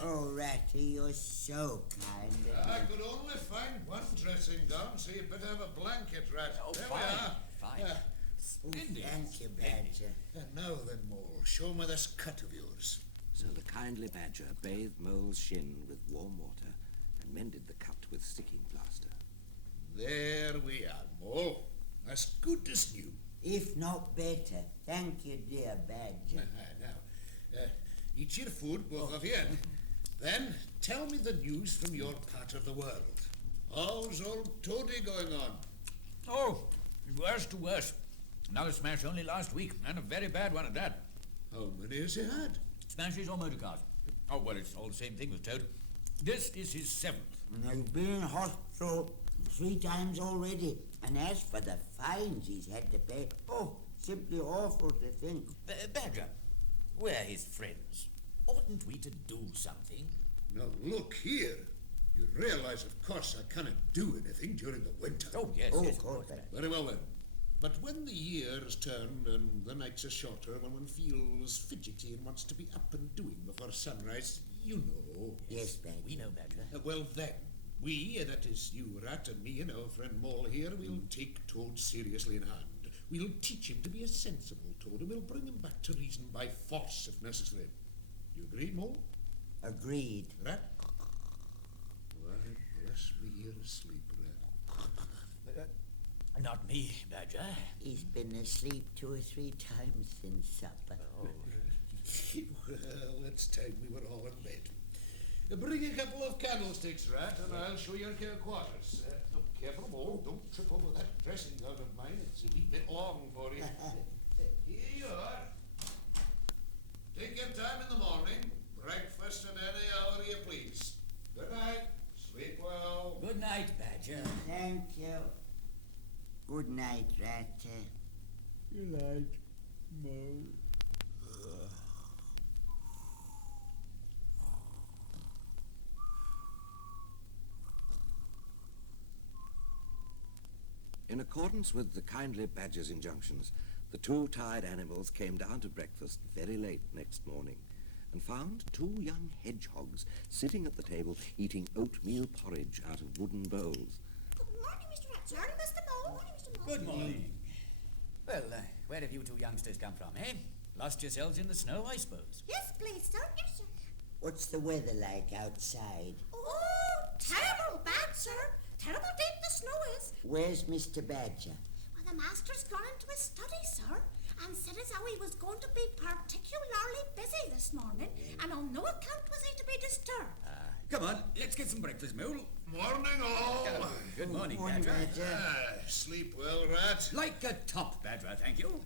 Oh, Ratty, you're so kind. I could only find one dressing gown, so you'd better have a blanket, Rat. Oh, there fine, we are. fine. Splendid. Thank you, Badger. And now then, Mole, show me this cut of yours. So the kindly badger bathed Mole's shin with warm water and mended the cut with sticking plaster. There we are, Mole. As good as new. if not better. Thank you, dear Badger. Now, eat your food, both of you. Then tell me the news from your part of the world. How's old Toby going on? Oh, worse to worse. Another smash only last week, and a very bad one at that. How many has he had? Smashes or motor cars? Oh, well, it's all the same thing with Toad. This is his 7th. And I've been in hospital 3 times already. And as for the fines he's had to pay, oh, simply awful to think. Badger, we're his friends. Oughtn't we to do something? Now, look here. You realize, of course, I cannot do anything during the winter. Oh, yes, Oh, yes, of course. Very well, then. But when the years turn and the nights are shorter, when one feels fidgety and wants to be up and doing before sunrise, you know. Yes, Badger. We know, Badger. Well, then, we, that is you, Rat, and me, and our friend Mole here, we'll take Toad seriously in hand. We'll teach him to be a sensible Toad, and we'll bring him back to reason by force, if necessary. You agree, Mole? Agreed. Rat? Why, bless me, you're asleep, Rat. Not me, Badger. He's been asleep 2 or 3 times since supper. Well, it's time we were all in bed. Bring a couple of candlesticks, Rat, and I'll show you your quarters. Look, careful, Mole. Don't trip over that dressing gown of mine. It's a wee bit long for you. Here you are. Take your time in the morning. Breakfast at any hour you please. Good night. Sleep well. Good night, Badger. Thank you. Good night, Rat. Good night, Mo. In accordance with the kindly Badger's injunctions, the 2 tired animals came down to breakfast very late next morning and found 2 young hedgehogs sitting at the table eating oatmeal porridge out of wooden bowls. Good morning, Mr. Rat. Morning, Mr. Mole. Morning, Mr. Mole. Good morning. Well, where have you 2 youngsters come from, eh? Lost yourselves in the snow, I suppose. Yes, please, sir. Yes, sir. What's the weather like outside? Oh, terrible bad, sir. Terrible deep the snow is. Where's Mr. Badger? Well, the master's gone into his study, sir, and said as how he was going to be particularly busy this morning, and on no account was he to be disturbed. Come on, let's get some breakfast, Mole. Morning, all. Good morning, Morning, Badger. Badger. Sleep well, Rat. Like a top, Badger, thank you.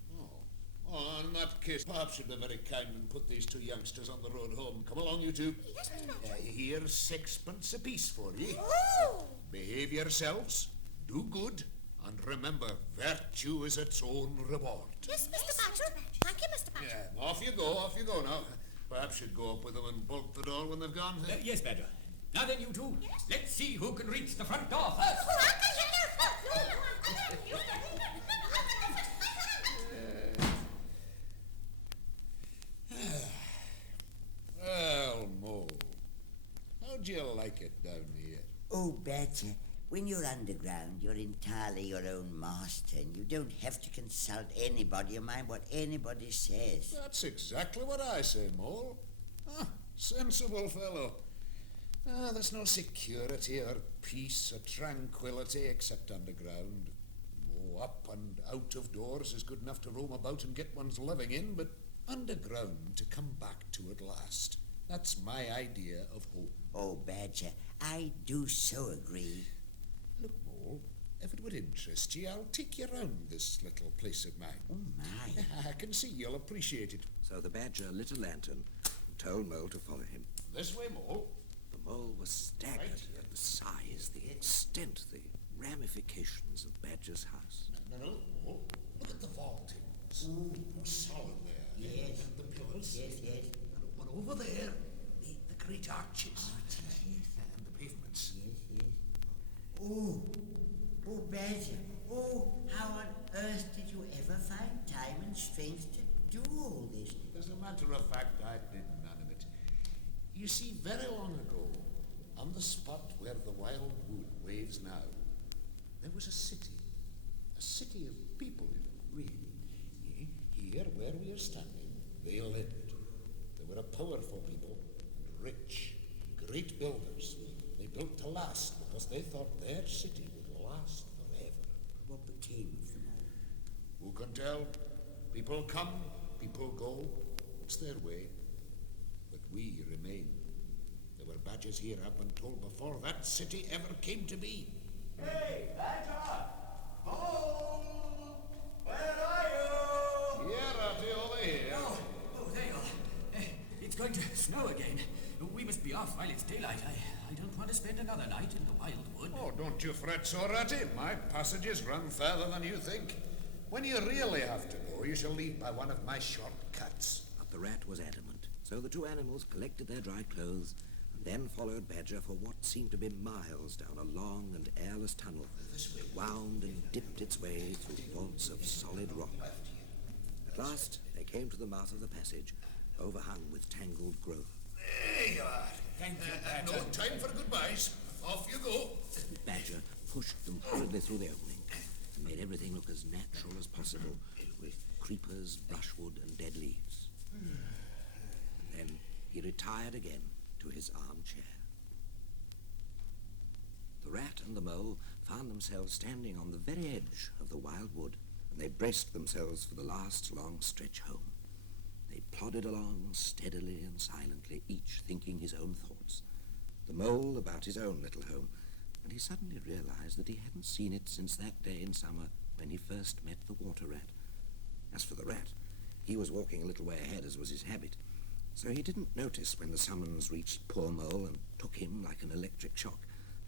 Oh, in that case, perhaps you'd be very kind and put these 2 youngsters on the road home. Come along, you 2. Yes, Mr. Badger. Here's 6pence apiece for ye. Oh! Behave yourselves, do good, and remember, virtue is its own reward. Yes, Mr. Badger. Thank you, Mr. Badger. Yeah, off you go now. Perhaps you'd go up with them and bolt the door when they've gone. Yes, Badger. Now then, you 2, let's see who can reach the front door first. Oh, I'll get you there. No, Well, Mo, how'd you like it down here? Oh, Badger, when you're underground, you're entirely your own master, and you don't have to consult anybody or mind what anybody says. That's exactly what I say, Mole. Sensible fellow. There's no security or peace or tranquility except underground. No up and out of doors is good enough to roam about and get one's living in, but underground to come back to at last. That's my idea of home. Oh, Badger, I do so agree. Look, Mole, if it would interest you, I'll take you round this little place of mine. Oh, my. I can see you'll appreciate it. So the Badger lit a lantern and told Mole to follow him. This way, Mole. The Mole was staggered at the size, the extent, the ramifications of Badger's house. No, Mole. Look at the vaultings. How solid they are. Yes. And the pillars. Yes. And one over there, the great arches. And the pavements. Yes. Oh, Badger. Oh, how on earth did you ever find time and strength to do all this? As a matter of fact, I did none of it. You see, very long ago, on the spot where the wild wood waves now, there was a city. A city of people, really. Here, where we are standing, they lived. They were a powerful people, and rich, great builders. They built to last because they thought their city would last forever. What became of them all? Who can tell? People come, people go. It's their way. But we remain. There were badgers here, I've been told, before that city ever came to be. Hey, Badger! Home! Where are you? Here, Ratty, over here. Oh, there you are. It's going to snow again. We must be off while it's daylight. I don't want to spend another night in the wildwood. Oh, don't you fret so, Ratty. My passages run further than you think. When you really have to go, you shall leave by one of my shortcuts. But the rat was adamant, so the two animals collected their dry clothes and then followed Badger for what seemed to be miles down a long and airless tunnel that wound and dipped its way through vaults of solid rock. At last, they came to the mouth of the passage, overhung with tangled growth. There you are. Thank you, No Badger. time for goodbyes. Off you go. Badger pushed them hurriedly through the opening and made everything look as natural as possible, with creepers, brushwood, and dead leaves. And then he retired again to his armchair. The rat and the mole found themselves standing on the very edge of the wild wood, and they braced themselves for the last long stretch home. They plodded along steadily and silently, each thinking his own thoughts. The mole about his own little home, and he suddenly realized that he hadn't seen it since that day in summer when he first met the water rat. As for the rat, he was walking a little way ahead, as was his habit, so he didn't notice when the summons reached poor Mole and took him like an electric shock.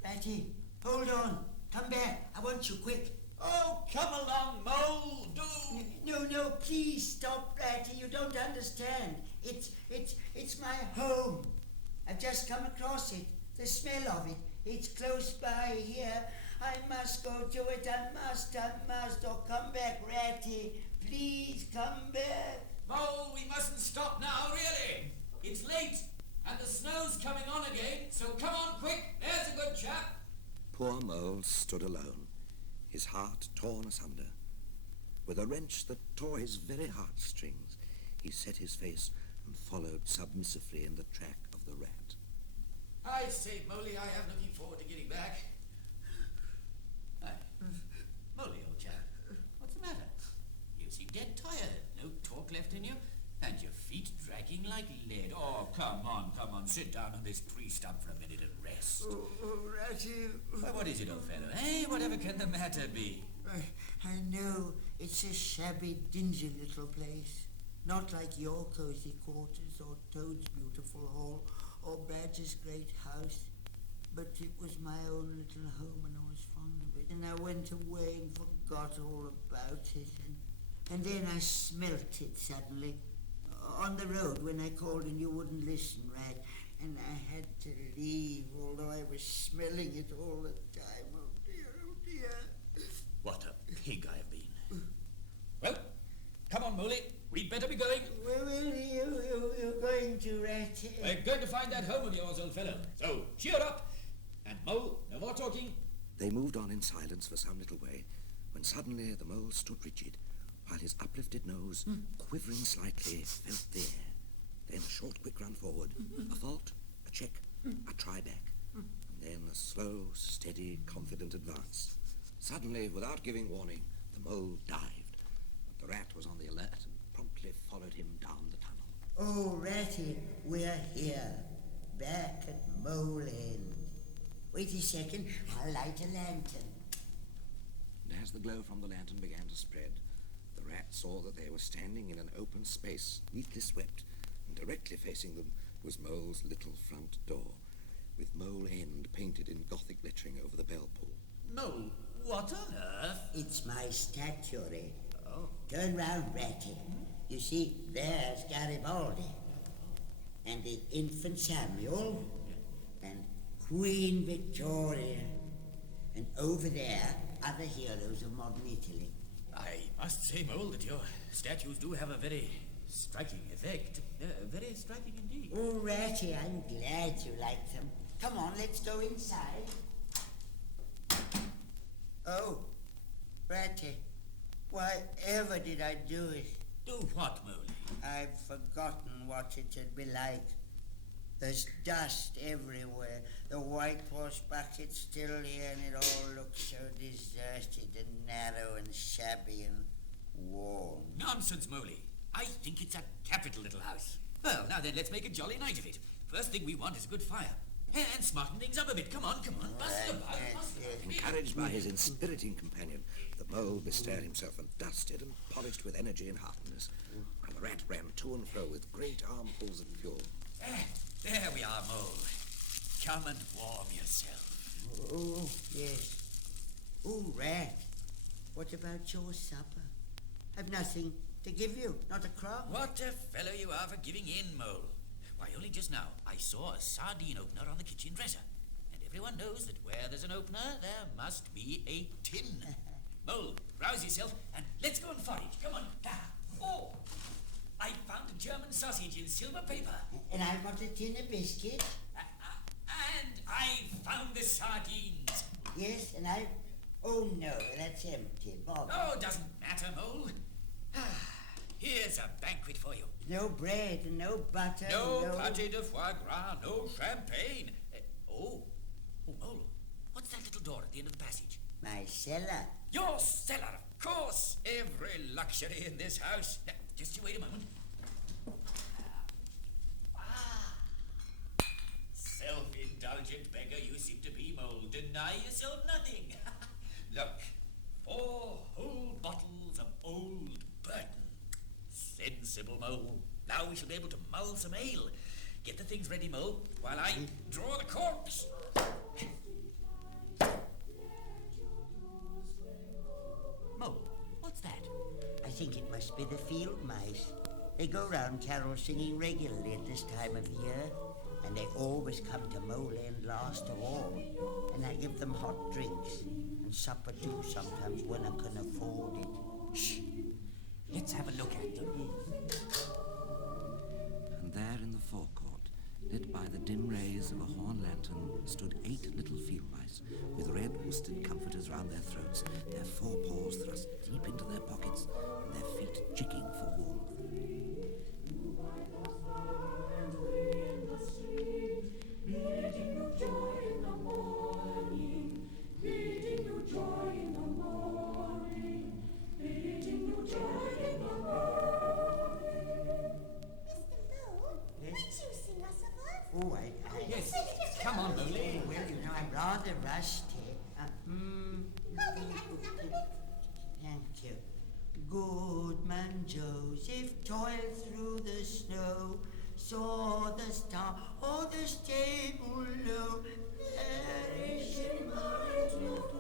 Ratty, hold on. Come back. I want you quick. Oh, come along, Mole, do! No, please stop, Ratty. You don't understand. It's my home. I've just come across it. The smell of it. It's close by here. I must go to it. I must. Oh, come back, Ratty. Please come back. Mole, we mustn't stop now, really. It's late, and the snow's coming on again, so come on quick. There's a good chap. Poor Mole stood alone, his heart torn asunder. With a wrench that tore his very heartstrings, he set his face and followed submissively in the track of the rat. I say, Moley, I am looking forward to getting back. Hi. Moley, old chap, what's the matter? You seem dead tired. No talk left in you? And your feet dragging like lead. Oh, come on. Sit down on this tree stump for a minute and rest. Oh, Ratty. Well, what is it, old fellow, eh? Whatever can the matter be? I know. It's a shabby, dingy little place. Not like your cozy quarters or Toad's beautiful hall or Badger's great house. But it was my own little home and I was fond of it. And I went away and forgot all about it. And then I smelt it suddenly. On the road when I called and you wouldn't listen, Rat. And I had to leave, although I was smelling it all the time. Oh dear. What a pig I have been. Well, come on, Moley. We'd better be going. Where you're going to, Rat? We're going to find that home of yours, old fellow. So, cheer up. And, Mole, no more talking. They moved on in silence for some little way, when suddenly the mole stood rigid, while his uplifted nose, quivering slightly, felt the air. Then a short, quick run forward, a vault, a check, a try back, and then a slow, steady, confident advance. Suddenly, without giving warning, the mole dived, but the rat was on the alert and promptly followed him down the tunnel. Oh, Ratty, we're here, back at Mole End. Wait a second, I'll light a lantern. And as the glow from the lantern began to spread, the rat saw that they were standing in an open space, neatly swept, and directly facing them was Mole's little front door, with Mole End painted in Gothic lettering over the bell pull. Mole, what on earth? It's my statuary. Oh. Turn round, Ratty. You see, there's Garibaldi, and the infant Samuel, and Queen Victoria, and over there are the heroes of modern Italy. I must say, Mole, that your statues do have a very striking effect. Very striking indeed. Oh, Ratty, I'm glad you like them. Come on, let's go inside. Oh, Ratty, why ever did I do it? Do what, Mole? I've forgotten what it'd be like. There's dust everywhere. The whitewash bucket's still here and it all looks so deserted and narrow and shabby and warm. Nonsense, Moley. I think it's a capital little house. Well, now then, let's make a jolly night of it. First thing we want is a good fire. And smarten things up a bit. Come on. Bust about. Encouraged by his inspiriting companion, the mole bestirred himself and dusted and polished with energy and heartiness, while the rat ran to and fro with great armfuls of fuel. There we are, Mole. Come and warm yourself. Oh, yes. Oh, Rat, what about your supper? I've nothing to give you, not a crumb. What a fellow you are for giving in, Mole. Why, only just now I saw a sardine opener on the kitchen dresser. And everyone knows that where there's an opener, there must be a tin. Mole, rouse yourself and let's go and forage. Come on. Oh, I found a German sausage in silver paper. And I want a tin of biscuits. And I found the sardines. Yes, and I... Oh, no, that's empty, Bob. Oh, doesn't matter, Mole. Here's a banquet for you. No bread and no butter. No pâté de foie gras, no champagne. Oh, Mole, what's that little door at the end of the passage? My cellar. Your cellar, of course. Every luxury in this house. Now, just you wait a moment. Self-indulgent beggar you seem to be, Mole. Deny yourself nothing. Look, 4 whole bottles of old Burton. Sensible, Mole. Now we shall be able to mull some ale. Get the things ready, Mole, while I draw the corks. Mole, what's that? I think it must be the field mice. They go round carol singing regularly at this time of year, and they always come to Mole End last of all. And I give them hot drinks, and supper too sometimes when I can afford it. Shh. Let's have a look at them. And there in the forecourt, lit by the dim rays of a horn lantern, stood 8 little field mice, with red worsted comforters round their throats, their forepaws thrust deep into their pockets, and their feet jigging for warmth. Oh, Yes, come on, Moley. Well, you know, I'm rather rusty. Thank you. Goodman Joseph toiled through the snow, saw the star o'er the stable low, perishing might not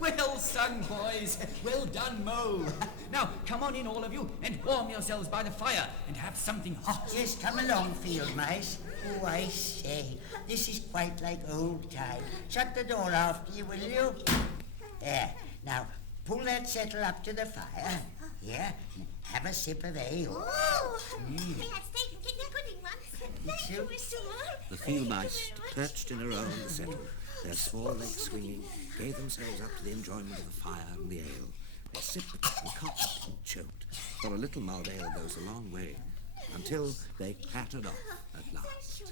Well sung, boys. Well done, Mole. Now, come on in, all of you, and warm yourselves by the fire and have something hot. Yes, come along, field mice. Oh, I say, this is quite like old time. Shut the door after you, will you? There. Now, pull that settle up to the fire. Here, have a sip of ale. Oh, we had steak and kidney pudding once. Thank you, Mr. Mole. The field mice, perched in a row on the settle, their small legs swinging, gave themselves up to the enjoyment of the fire and the ale. They sipped and coughed and choked, for a little mulled ale goes a long way, until they clattered off at last.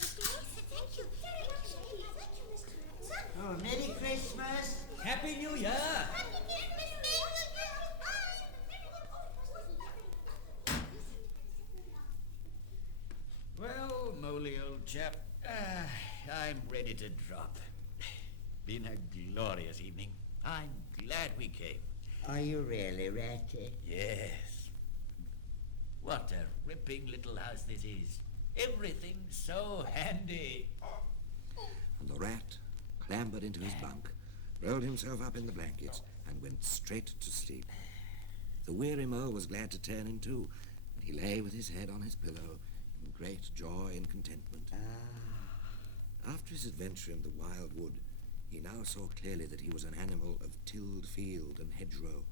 Thank you very much. Thank you, Mr. Ratson. Oh, Merry Christmas. Happy New Year. Well, Moley, old chap, I'm ready to drop. Been a glorious evening. I'm glad we came. Are you really, Ratty? Yes. What a ripping little house this is. Everything's so handy. And the rat clambered into his bunk, rolled himself up in the blankets, and went straight to sleep. The weary mole was glad to turn in too, and he lay with his head on his pillow in great joy and contentment. After his adventure in the wild wood, he now saw clearly that he was an animal of tilled field and hedgerow,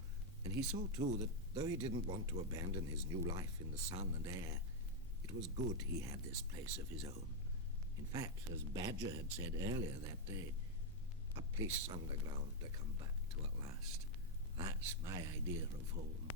and he saw too that though he didn't want to abandon his new life in the sun and air, it was good he had this place of his own. In fact, as Badger had said earlier that day, a place underground to come back to at last, That's my idea of home.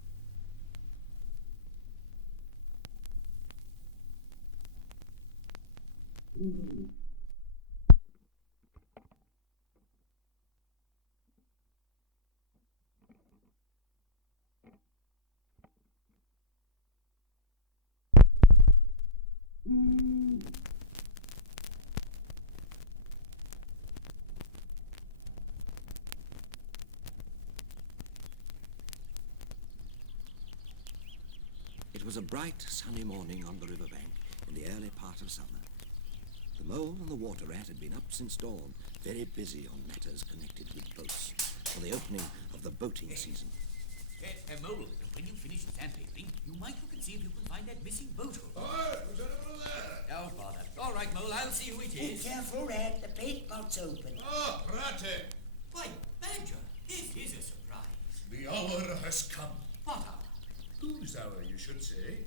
It was a bright, sunny morning on the riverbank in the early part of summer. The mole and the water rat had been up since dawn, very busy on matters connected with boats for the opening of the boating season. Mole, when you finish sandpapering, you might look and see if you can find that missing boat. Oh, was anyone there? Don't bother. All right, Mole, I'll see who it Be is. careful, Rat. The paint pot's open. Oh, Ratty! Why, Badger, this is a surprise. The hour has come. What hour? Whose hour, you should say?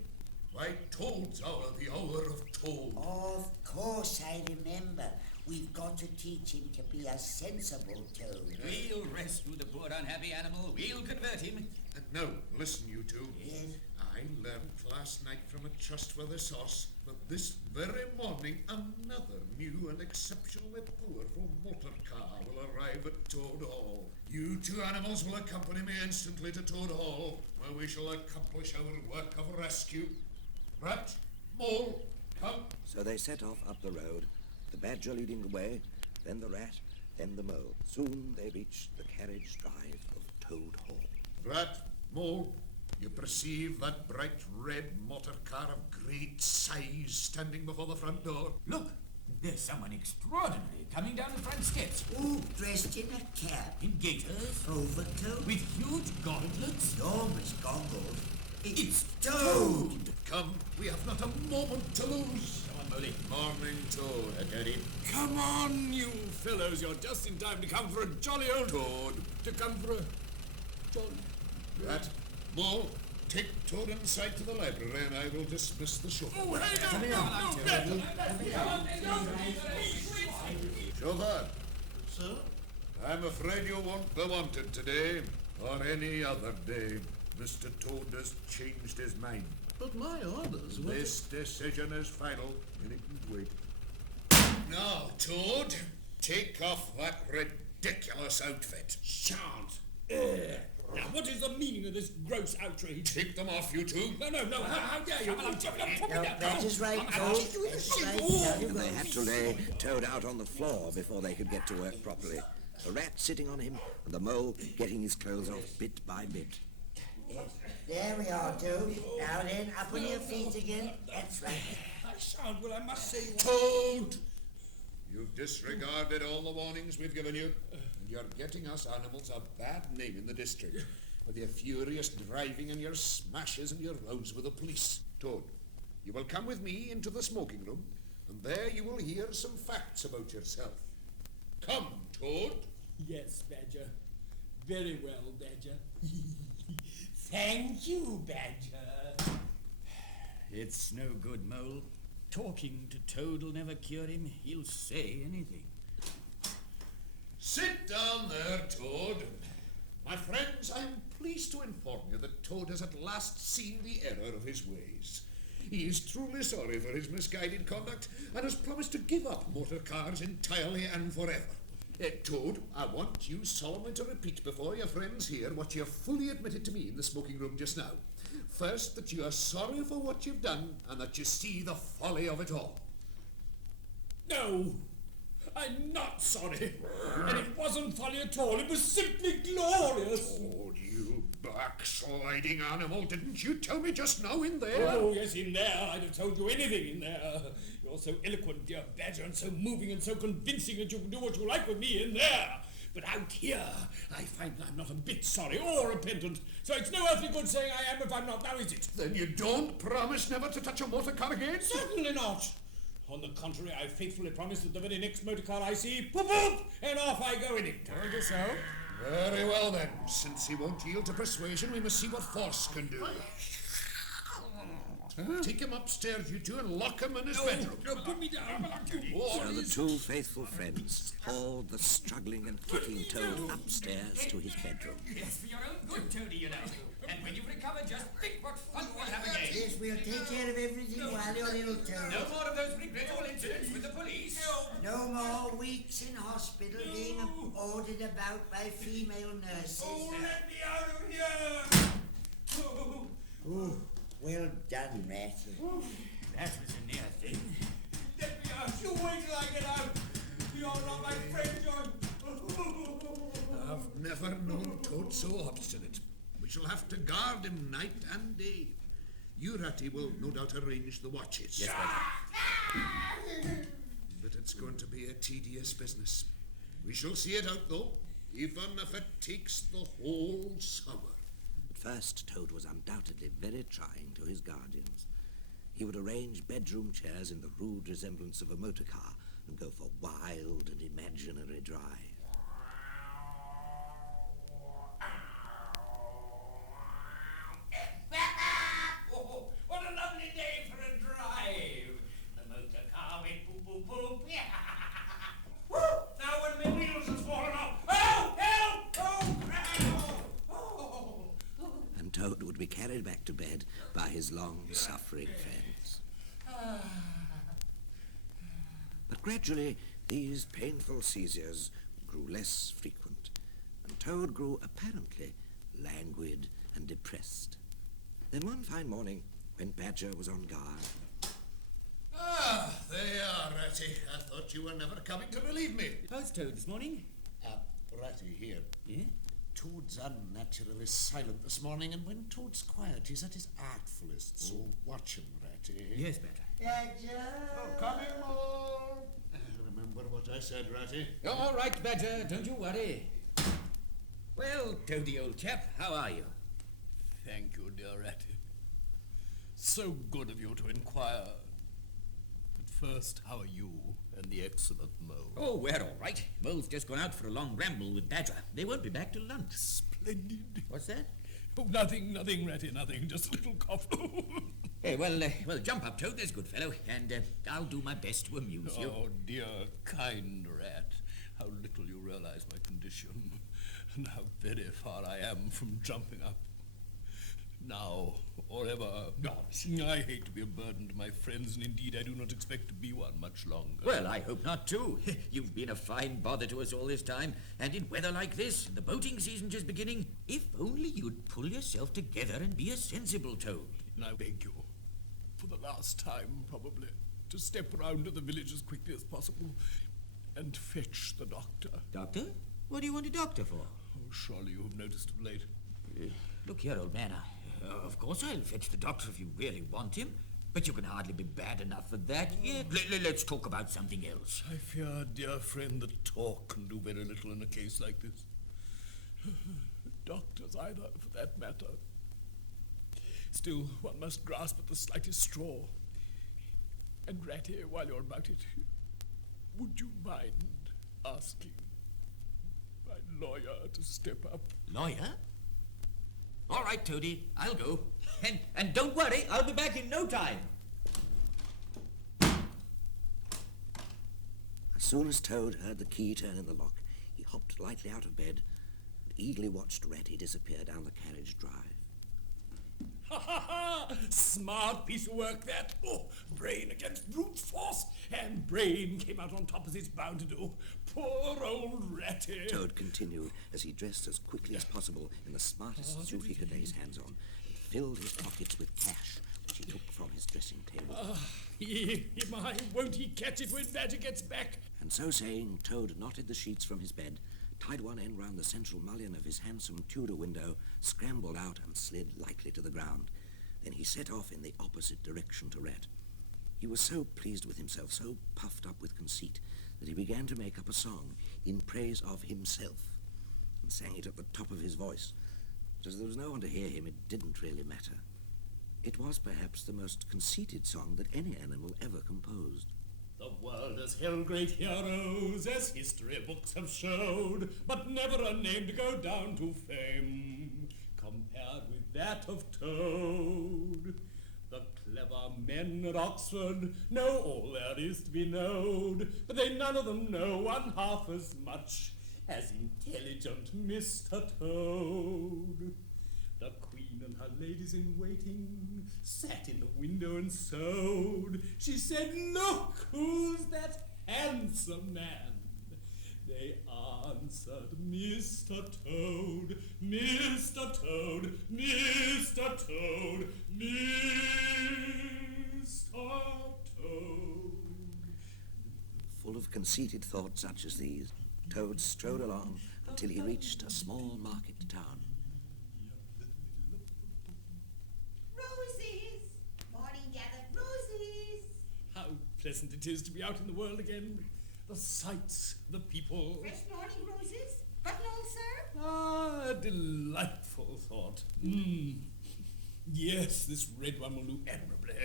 Why, Toad's hour, the hour of Toad. Of course I remember. We've got to teach him to be a sensible Toad. We'll rescue the poor unhappy animal. We'll convert him. And now, listen, you two. Yes. I learned last night from a trustworthy source that this very morning another new and exceptionally powerful motor car will arrive at Toad Hall. You two animals will accompany me instantly to Toad Hall, where we shall accomplish our work of rescue. Rat, Mole, come. So they set off up the road, the badger leading the way, then the rat, then the mole. Soon they reached the carriage drive of Toad Hall. Rat, Mole, you perceive that bright red motor car of great size standing before the front door? Look, there's someone extraordinary coming down the front steps. Oh, dressed in a cap, In gaiters, overcoat, with huge gauntlets. enormous goggles. It's Toad! Come, we have not a moment to lose. Come on, Molly. Morning, Toad. Daddy. Come on, you fellows. You're just in time to come for a jolly old... Toad. To come for a jolly... Rat, Mole, take Toad inside to the library and I will dismiss the chauffeur. Oh, hey, no, Chauffeur, Sir? I'm afraid you won't be wanted today or any other day. Mr. Toad has changed his mind. But my orders were... This decision is final. You needn't wait. Now, Toad, take off that ridiculous outfit. Shan't. Now, what is the meaning of this gross outrage? Take them off, you two. No, how dare you? No, that is right, Toad. That's right. Now you They go. had to lay Toad out on the floor before they could get to work properly. The rat sitting on him and the mole getting his clothes off bit by bit. Yes. There we are, Toad. Now then, up on your feet again. That's right. I shan't, well, I must say... Toad! You've disregarded all the warnings we've given you, and you're getting us animals a bad name in the district with your furious driving and your smashes and your rows with the police. Toad, you will come with me into the smoking room, and there you will hear some facts about yourself. Come, Toad. Yes, Badger. Very well, Badger. Thank you, Badger. It's no good, Mole. Talking to Toad will never cure him. He'll say anything. Sit down there, Toad. My friends, I am pleased to inform you that Toad has at last seen the error of his ways. He is truly sorry for his misguided conduct and has promised to give up motor cars entirely and forever. Toad, I want you solemnly to repeat before your friends here what you fully admitted to me in the smoking room just now. First, that you are sorry for what you've done and that you see the folly of it all. No, I'm not sorry. And it wasn't funny at all. It was simply glorious. Toad, you backsliding animal, didn't you tell me just now in there? Oh, yes, in there. I'd have told you anything in there. You're so eloquent, dear Badger, and so moving and so convincing that you can do what you like with me in there. But out here, I find I'm not a bit sorry or repentant. So it's no earthly good saying I am if I'm not, now is it? Then you don't promise never to touch a motor car again? Certainly not. On the contrary, I faithfully promise that the very next motor car I see, poof, poof, and off I go in it. Told you so. Very well then. Since he won't yield to persuasion, we must see what force can do. not? Take him upstairs, you two, and lock him in his bedroom. No, put me down. So the two faithful friends hauled the struggling and kicking Toad upstairs to his bedroom. It's for your own good, Toady, you know. And when you've recovered, just think what fun we'll have again. Yes, we'll take care of everything while you're ill, Toad. No more of those regrettable incidents with the police. No more weeks in hospital being ordered about by female nurses. Let me out of here! Oh, well done, Ratty. That was a near thing. Let me out! You wait till I get out! You're not my friend, John! I've never known Toad so obstinate. We shall have to guard him night and day. You, Ratty, will no doubt arrange the watches. Yes, But it's going to be a tedious business. We shall see it out, though, even if it takes the whole summer. At first, Toad was undoubtedly very trying to his guardians. He would arrange bedroom chairs in the rude resemblance of a motor car and go for wild and imaginary drives. Oh, what a lovely day for a drive. The motor car went boop, boop, boop. Woo! Now one of my wheels has fallen off. Oh, help! Oh! And Toad would be carried back to bed by his long-suffering friends. But gradually, these painful seizures grew less frequent, and Toad grew apparently languid and depressed. Then one fine morning, when Badger was on guard... Ah, there you are, Ratty. I thought you were never coming to relieve me. How's Toad this morning? Ratty here. Yeah? Toad's unnaturally silent this morning, and when Toad's quiet, he's at his artfullest. So watch him, Ratty. Yes, Badger. Badger! Oh, coming more. Remember what I said, Ratty? You're all right, Badger. Don't you worry. Well, Toady, old chap, how are you? Thank you, dear Ratty. So good of you to inquire. But first, how are you and the excellent Mole? Oh, we're all right. Mole's just gone out for a long ramble with Badger. They won't be back till lunch. Splendid. What's that? Oh, nothing, Ratty, nothing. Just a little cough. Hey, well, jump up, Toad, there's good fellow, and I'll do my best to amuse you. Oh, dear, kind rat. How little you realize my condition, and how very far I am from jumping up. Now, or ever. I hate to be a burden to my friends, and indeed I do not expect to be one much longer. Well, I hope not, too. You've been a fine bother to us all this time, and in weather like this, the boating season just beginning, if only you'd pull yourself together and be a sensible Toad. And I beg you, for the last time probably, to step round to the village as quickly as possible and fetch the doctor. Doctor? What do you want a doctor for? Oh, surely you have noticed of late. Look here, old man, of course I'll fetch the doctor if you really want him, but you can hardly be bad enough for that yet. Let's talk about something else. I fear, dear friend, that talk can do very little in a case like this. Doctors either, for that matter. Still, one must grasp at the slightest straw. And Ratty, while you're about it, would you mind asking my lawyer to step up? Lawyer? All right, Toady, I'll go. And don't worry, I'll be back in no time. As soon as Toad heard the key turn in the lock, he hopped lightly out of bed and eagerly watched Ratty disappear down the carriage drive. Ha ha ha! Smart piece of work that. Oh, brain against brute force, and brain came out on top as it's bound to do. Poor old Ratty. Toad continued as he dressed as quickly as possible in the smartest suit he could lay his hands on and filled his pockets with cash, which he took from his dressing table. Won't he catch it when Badger gets back? And so saying, Toad knotted the sheets from his bed, tied one end round the central mullion of his handsome Tudor window, scrambled out and slid lightly to the ground. Then he set off in the opposite direction to Rat. He was so pleased with himself, so puffed up with conceit, that he began to make up a song in praise of himself, and sang it at the top of his voice. But as there was no one to hear him, it didn't really matter. It was perhaps the most conceited song that any animal ever composed. The world has held great heroes, as history books have showed, but never a name to go down to fame compared with that of Toad. The clever men at Oxford know all there is to be known, but they none of them know one half as much as intelligent Mr. Toad. The Queen and her ladies in waiting sat in the window and sewed. She said, "Look, who's that handsome man?" They answered, "Mr. Toad, Mr. Toad, Mr. Toad, Mr. Toad." Full of conceited thoughts such as these, Toad strode along until he reached a small market town. Roses! Morning gathered roses! How pleasant it is to be out in the world again. The sights, the people. Fresh morning roses? Buttonhole, sir? Ah, a delightful thought. Yes, this red one will do admirably.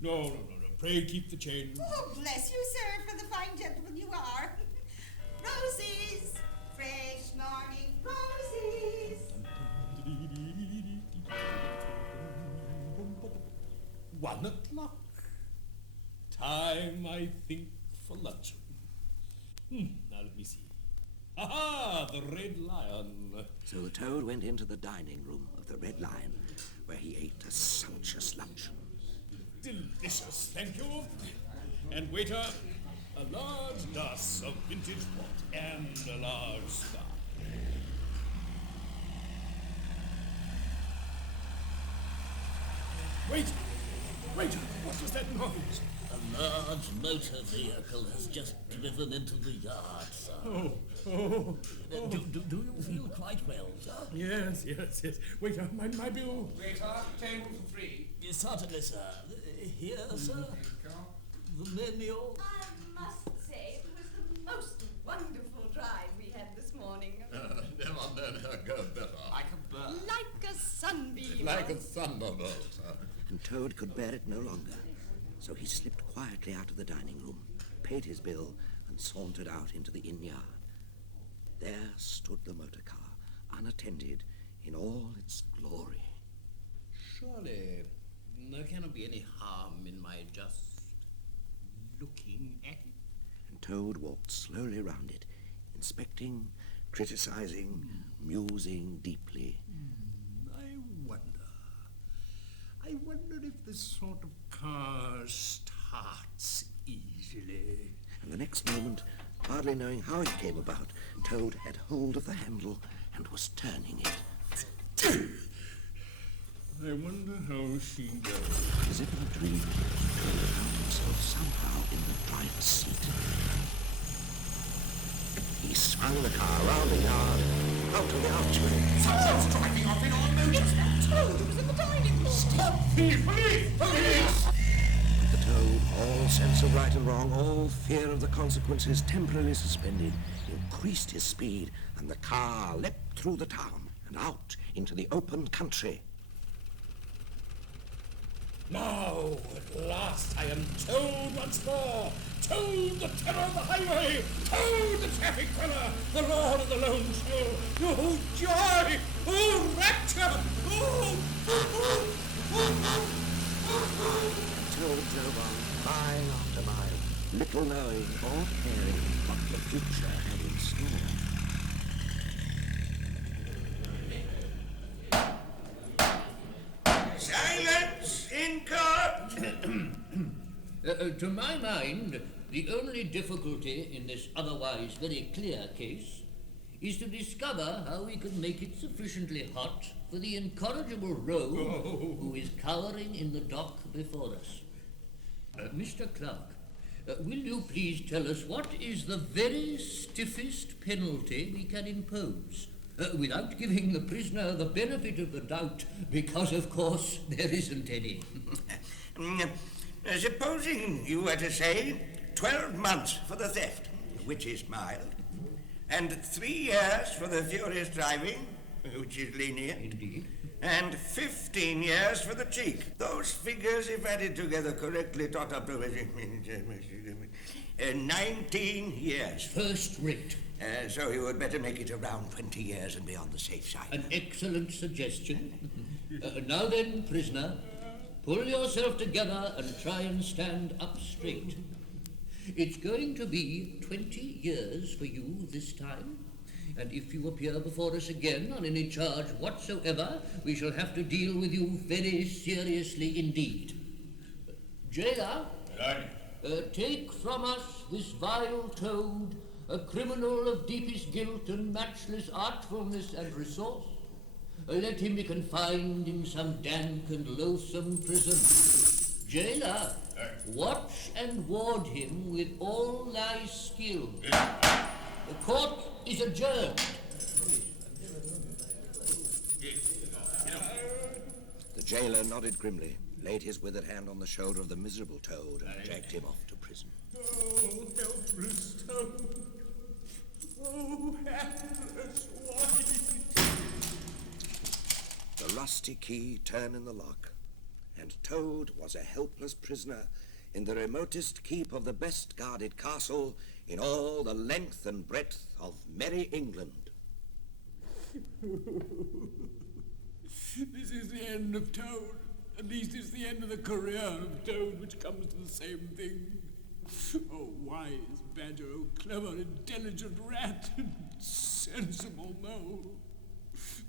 No. Pray keep the change. Oh, bless you, sir, for the fine gentleman you are. Roses! Fresh morning roses! 1 o'clock. Time, I think, for luncheon. Now let me see. Aha! The Red Lion. So the Toad went into the dining room of the Red Lion, where he ate a sumptuous luncheon. Delicious, thank you. And waiter, a large glass of vintage port and a large cigar. Wait! What was that noise? A large motor vehicle has just driven into the yard, sir. Oh. Do you feel quite well, sir? Yes. Waiter, my bill. Waiter, table for 3. Yes, certainly, sir. Here, sir. The menu. I must say it was the most wonderful drive we had this morning. Never go better. Like a bird. Like a sunbeam. Like a thunderbolt. And Toad could bear it no longer, so he slipped quietly out of the dining room, paid his bill, and sauntered out into the inn yard. There stood the motor car, unattended, in all its glory. Surely there cannot be any harm in my just looking at it. And Toad walked slowly round it, inspecting, criticizing, musing deeply. I wonder if this sort of car starts easily. And the next moment, hardly knowing how it came about, Toad had hold of the handle and was turning it. I wonder how she goes. As if in a dream, Toad found himself somehow in the driver's seat. He swung the car round the yard, out to the archway. Someone's driving off in our motors. Toad was in the dining room. Stop! Police! The Toad, all sense of right and wrong, all fear of the consequences temporarily suspended, increased his speed, and the car leapt through the town and out into the open country. Now, at last, I am Toad once more. Toad, the terror of the highway. Toad, the traffic killer. The lord of the lone show. Oh, joy. Oh, rapture. Toad drove on, mile after mile, little knowing or caring what the future had in store. Silence in court! To my mind, the only difficulty in this otherwise very clear case is to discover how we can make it sufficiently hot for the incorrigible rogue who is cowering in the dock before us. Mr. Clark, will you please tell us what is the very stiffest penalty we can impose, without giving the prisoner the benefit of the doubt, because, of course, there isn't any? Supposing you were to say 12 months for the theft, which is mild, and 3 years for the furious driving, which is lenient. Indeed. And 15 years for the cheek. Those figures, if added together correctly, tot up to 19 years. First rate. So you had better make it around 20 years and be on the safe side. An excellent suggestion. Now then, prisoner, Pull yourself together and try and stand up straight. It's going to be 20 years for you this time, and if you appear before us again on any charge whatsoever, we shall have to deal with you very seriously indeed. Jailer, take from us this vile toad, a criminal of deepest guilt and matchless artfulness and resource. Let him be confined in some dank and loathsome prison. Jailer, watch and ward him with all thy skill. The court is adjourned. The jailer nodded grimly, laid his withered hand on the shoulder of the miserable toad, and dragged him off to prison. Oh, helpless toad. Oh, helpless wife. The rusty key turned in the lock, and Toad was a helpless prisoner in the remotest keep of the best guarded castle in all the length and breadth of merry England. This is the end of Toad. At least it's the end of the career of Toad, which comes to the same thing. Oh, wise badger, oh, clever, intelligent rat, sensible mole.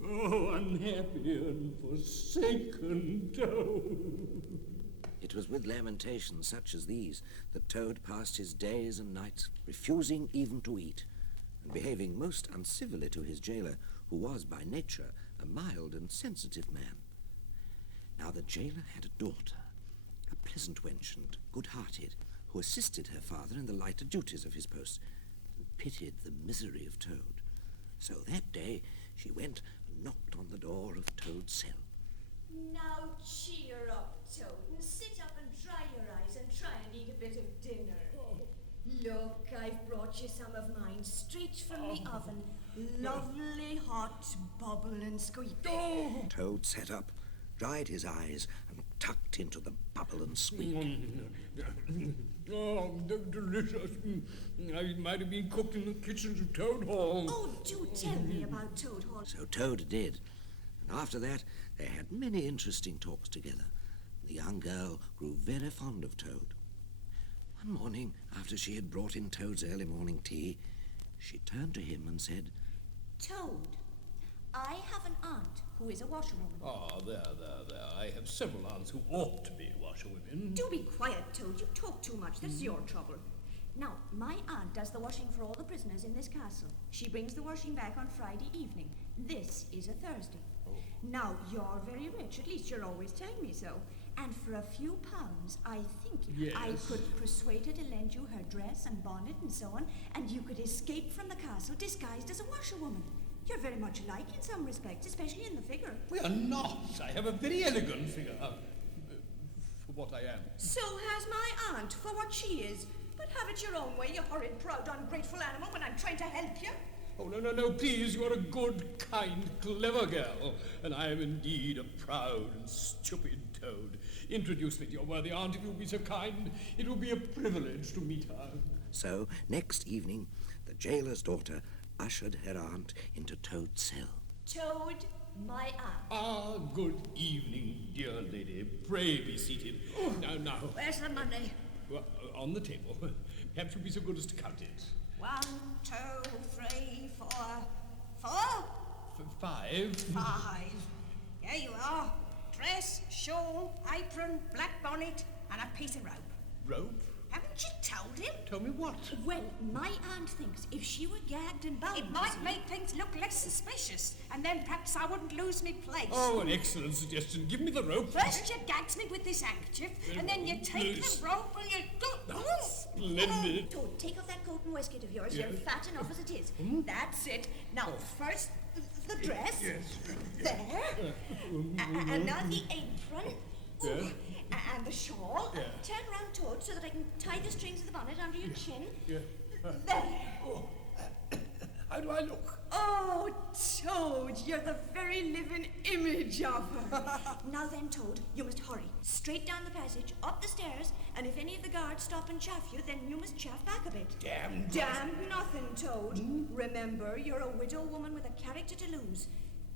Oh, unhappy and forsaken Toad. It was with lamentations such as these that Toad passed his days and nights, refusing even to eat, and behaving most uncivilly to his jailer, who was by nature a mild and sensitive man. Now the jailer had a daughter, a pleasant wench and good-hearted, who assisted her father in the lighter duties of his post, and pitied the misery of Toad. So that day she went and knocked on the door of Toad's cell. Now cheer up, Toad, and sit up and dry your eyes and try and eat a bit of dinner. Look, I've brought you some of mine straight from the oven. Lovely hot bubble and squeak. Toad sat up, dried his eyes, and tucked into the bubble and squeak. Oh, delicious. It might have been cooked in the kitchens of Toad Hall. Oh, do tell me about Toad Hall. So Toad did, and after that they had many interesting talks together. The young girl grew very fond of Toad. One morning, after she had brought in Toad's early morning tea, she turned to him and said, Toad, I have an aunt who is a washerwoman. Ah, there. I have several aunts who ought to be washerwomen. Do be quiet, Toad. You talk too much. This is your trouble. Now, my aunt does the washing for all the prisoners in this castle. She brings the washing back on Friday evening. This is a Thursday. Now, you're very rich. At least you're always telling me so. And for a few pounds, I think I could persuade her to lend you her dress and bonnet and so on, and you could escape from the castle disguised as a washerwoman. You're very much alike in some respects, especially in the figure. We are not. I have a very elegant figure. For what I am. So has my aunt, for what she is. But have it your own way, you horrid, proud, ungrateful animal, when I'm trying to help you. Oh, no, please. You are a good, kind, clever girl, and I am indeed a proud and stupid Toad. Introduce me to your worthy aunt, if you'll be so kind. It will be a privilege to meet her. So, next evening, the jailer's daughter ushered her aunt into Toad's cell. Toad, my aunt. Ah, good evening, dear lady. Pray be seated. Now. Where's the money? Well, on the table. Perhaps you'll be so good as to count it. 1, 2, 3, 4. 4? 5. 5. Here you are. Dress, shawl, apron, black bonnet, and a piece of rope. Rope? Haven't you told him? Tell me what? Well, my aunt thinks if she were gagged and bound... It might make things look less suspicious, and then perhaps I wouldn't lose me place. Oh, an excellent suggestion. Give me the rope. First you gags me with this handkerchief, and then you take the rope and you... Splendid. Toad, take off that coat and waistcoat of yours. You're fat enough as it is. That's it. Now, first, the dress. Yes. There. And now the apron. Yeah. And the shawl. Yeah. Turn round, Toad, so that I can tie the strings of the bonnet under your chin. Yeah. There. Oh. How do I look? Oh, Toad, you're the very living image of her. Now then, Toad, you must hurry. Straight down the passage, up the stairs, and if any of the guards stop and chaff you, then you must chaff back a bit. Damn Nothing, Toad. Remember, you're a widow woman with a character to lose.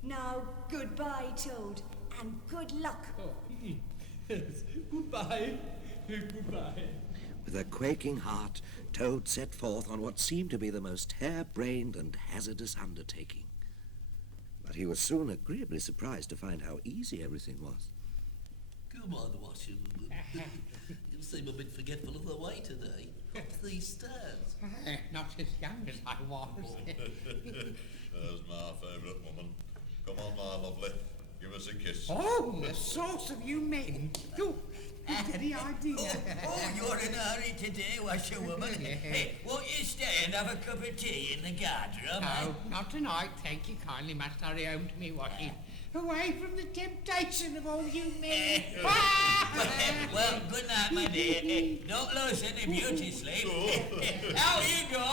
Now, goodbye, Toad, and good luck. Yes. Goodbye. Goodbye. With a quaking heart, Toad set forth on what seemed to be the most harebrained and hazardous undertaking. But he was soon agreeably surprised to find how easy everything was. Come on, Washerwoman. You seem a bit forgetful of the way today. Up these stairs. Not as young as I was. There's my favourite woman. Come on, my lovely. Give us a kiss. Oh, the sauce of you men. You, any idea? Oh, you're in a hurry today, Washerwoman. Hey, won't you stay and have a cup of tea in the guardroom? No, not tonight, thank you kindly. Must hurry home to me washing. Away from the temptation of all you men. Well, good night, my dear. Don't lose any beauty sleep. Out you go.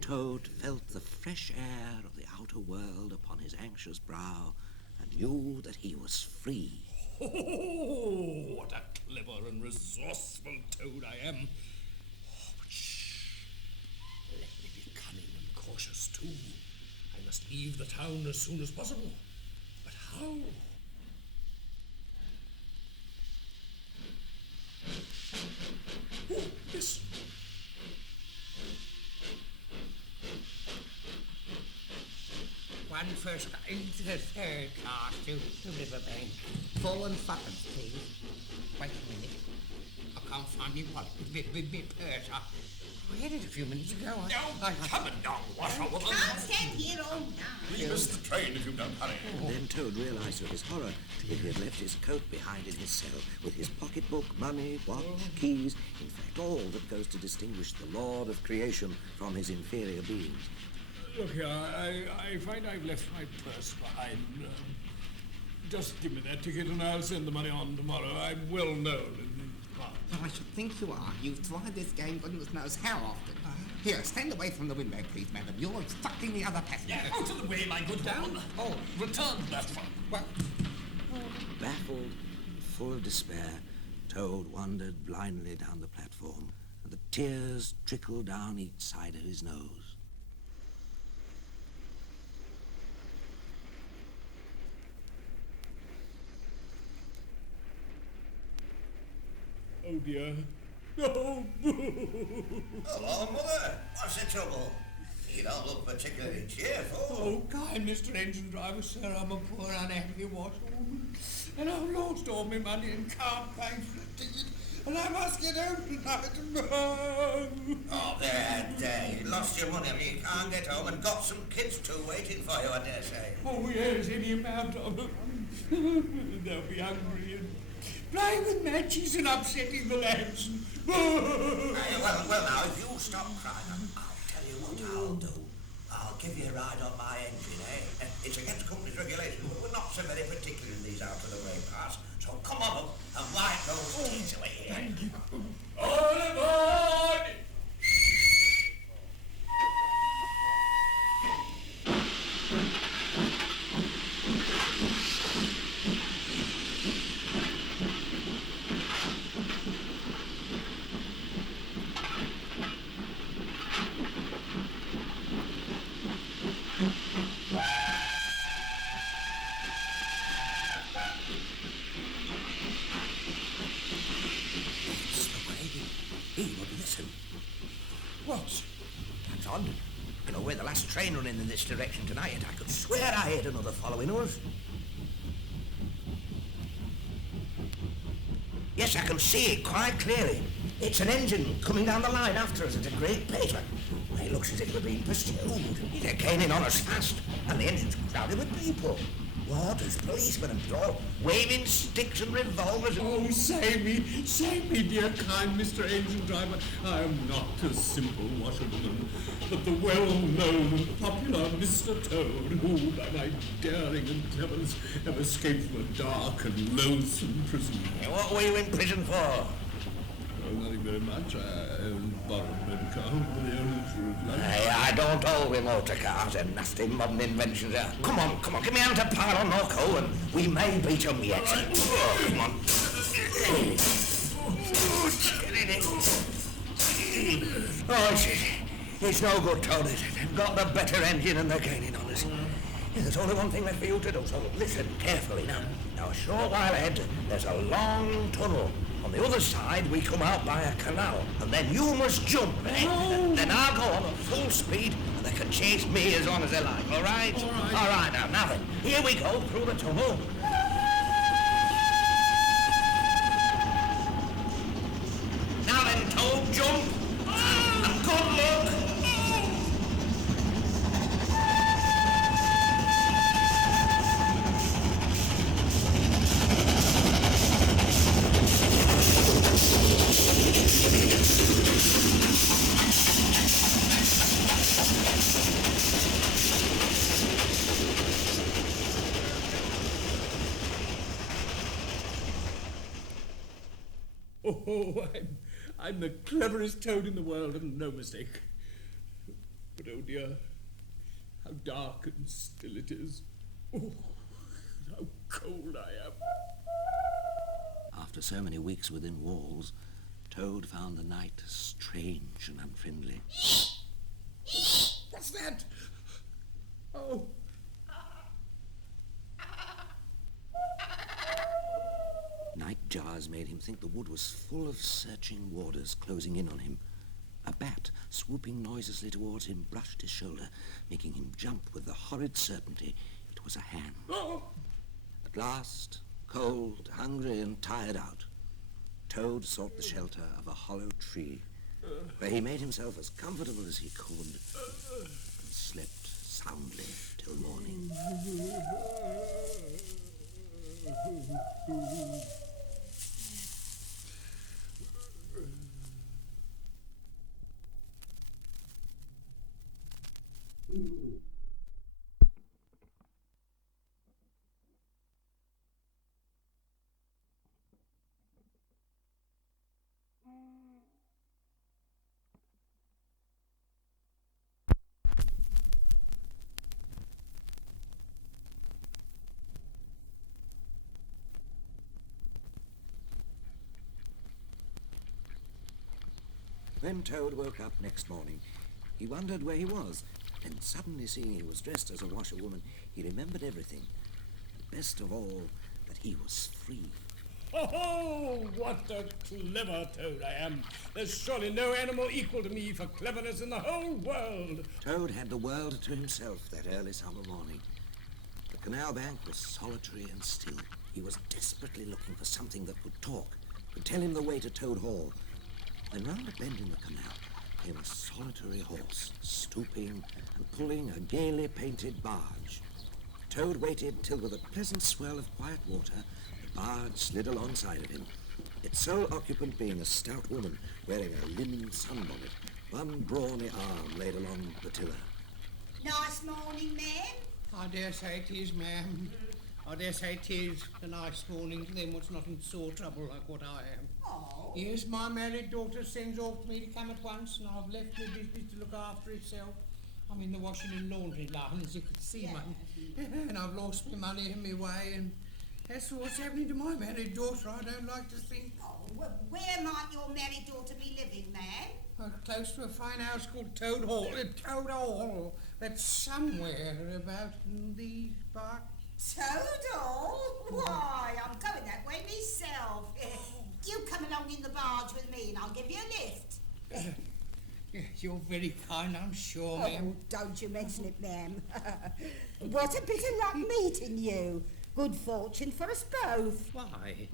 Toad felt the fresh air of the outer world upon his anxious brow and knew that he was free. Oh, what a clever and resourceful Toad I am. Oh, but shh. Let me be cunning and cautious too. I must leave the town as soon as possible. But how? Oh, yes. One first into the third class to Riverbank. 4 and 5, please. Wait a minute. I can't find me wallet with me purse. I had it a few minutes ago. Come along, Washerwoman. Can't stand here all night. We miss the train if you don't hurry. Then Toad realized to his horror that he had left his coat behind in his cell, with his pocketbook, money, watch, keys, in fact all that goes to distinguish the lord of creation from his inferior beings. Look here, I find I've left my purse behind. Just give me that ticket and I'll send the money on tomorrow. I'm well known in these parts. I should think you are. You've tried this game goodness knows how often. Here, stand away from the window, please, madam. You're obstructing the other passengers. Yeah, out of the way, my good woman. Oh, Return that one. well, Baffled and full of despair, Toad wandered blindly down the platform, and the tears trickled down each side of his nose. Oh dear. Oh, boo! Hello, Mother. What's the trouble? You don't look particularly cheerful. Oh, kind Mr. Engine Driver, sir, I'm a poor unhappy washerwoman. And I've lost all my money and can't pay for the ticket. And I must get home tonight. Oh, there. You lost your money. I mean, you can't get home and got some kids too waiting for you, I dare say. Oh, yes, any amount of them. They'll be hungry and playing with matches and upsetting the lamps. Well, now, if you stop crying, I'll tell you what I'll do. I'll give you a ride on my engine, eh? It's against company's regulations, but we're not so very particular in these out-of-the-way parts. So come on up and wipe those keys away here. Thank you. All aboard! What? That's odd. You know, we're the last train running in this direction tonight, and I could swear I heard another following us. Yes, I can see it quite clearly. It's an engine coming down the line after us at a great pace. Well, it looks as if we're being pursued. They're gaining on us fast, and the engine's crowded with people. Warders, policemen and all, waving sticks and revolvers. Oh, save me, dear kind Mr. Engine Driver. I am not a simple washerwoman, but the well-known and popular Mr. Toad, who, by my daring and cleverness, have escaped from a dark and loathsome prison. What were you in prison for? Oh, nothing very much. I borrowed a motor car for the owners of lunch. I don't hold with motor cars and nasty modern inventions. Come on, give me a hand to pile on Orko and we may beat them yet. Oh, come on. Oh, it's no good, Tony. They've got the better engine and they're gaining on us. there's only one thing left for you to do, so listen carefully now. Now, a short while ahead, there's a long tunnel. On the other side, we come out by a canal, and then you must jump, eh? Then I'll go on at full speed, and they can chase me as long as they like, all right? All right. All right, now then, here we go through the tunnel. Now then, Toad, jump, and good luck. Oh, I'm the cleverest toad in the world, and no mistake. But oh dear, how dark and still it is. Oh, how cold I am. After so many weeks within walls, Toad found the night strange and unfriendly. What's that? Oh. Night jars made him think the wood was full of searching warders closing in on him. A bat, swooping noiselessly towards him, brushed his shoulder, making him jump with the horrid certainty it was a hand. Oh. At last, cold, hungry, and tired out, Toad sought the shelter of a hollow tree, where he made himself as comfortable as he could and slept soundly till morning. When Toad woke up next morning, he wondered where he was, and suddenly seeing he was dressed as a washerwoman, he remembered everything. And best of all, that he was free. Oh, what a clever toad I am. There's surely no animal equal to me for cleverness in the whole world. Toad had the world to himself that early summer morning. The canal bank was solitary and still. He was desperately looking for something that would talk, could tell him the way to Toad Hall. Then round a bend in the canal came a solitary horse, stooping and pulling a gaily painted barge. Toad waited till with a pleasant swell of quiet water, the barge slid alongside of him, its sole occupant being a stout woman wearing a linen sunbonnet, one brawny arm laid along the tiller. Nice morning, ma'am. I dare say it is, ma'am. I dare say it is a nice morning to them what's not in sore trouble like what I am. Oh. Yes, my married daughter sends off to me to come at once, and I've left my business to look after itself. I'm in the washing and laundry line, as you can see, ma'am. And I've lost my money and my way, and that's what's happening to my married daughter, I don't like to think. Oh, well, where might your married daughter be living, ma'am? Close to a fine house called Toad Hall. Toad Hall. That's somewhere about in these parts. Toad Hall? Why, I'm going that way myself. You come along in the barge with me and I'll give you a lift. You're very kind, I'm sure, ma'am. Oh, don't you mention it, ma'am. What a bit of luck meeting you. Good fortune for us both. Why?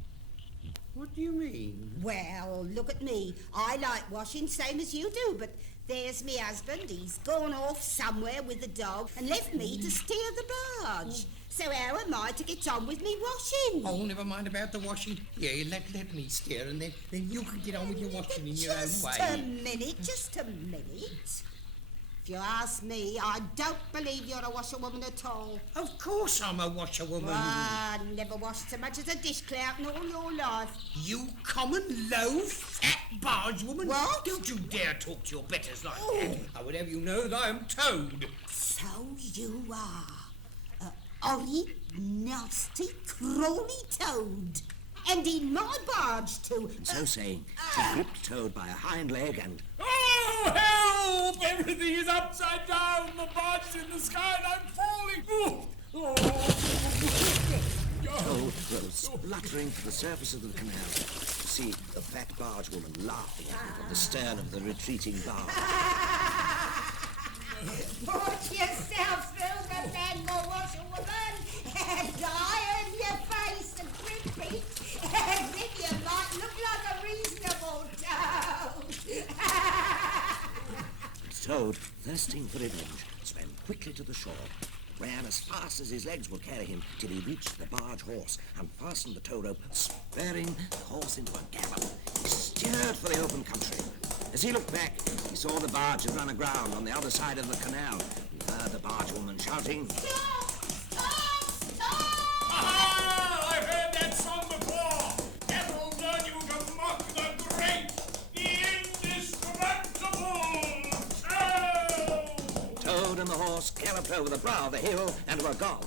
What do you mean? Well, look at me. I like washing, same as you do, but there's me husband. He's gone off somewhere with the dog and left me to steer the barge. So how am I to get on with me washing? Oh, never mind about the washing. Yeah, let me steer, and then you can get on with your washing in your own way. Just a minute. If you ask me, I don't believe you're a washerwoman at all. Of course I'm a washerwoman. I never washed so much as a dishclout in all your life. You common, low, fat bargewoman. What? Don't you dare talk to your betters like that. I would have you know that I am Toad. So you are. Horrid, nasty, crawly Toad. And in my barge, too. And so saying, she gripped Toad by a hind leg and... Oh, help! Everything is upside down. The barge is in the sky and I'm falling. Oh, Toad rose spluttering to the surface of the canal to see the fat bargewoman laughing at him from the stern of the retreating barge. Put yourself through the mangle, washerwoman, and iron your face and grip it, as if you might look like a reasonable toad. Toad, thirsting for revenge, swam quickly to the shore, ran as fast as his legs would carry him till he reached the barge horse and fastened the tow rope, spurring the horse into a gallop. He steered for the open country. As he looked back, he saw the barge had run aground on the other side of the canal. He heard the bargewoman shouting, Stop! Stop! Stop! Aha! I've heard that song before. Never learn you to mock the great, the indestructible Toad! Toad and the horse galloped over the brow of the hill and were gone.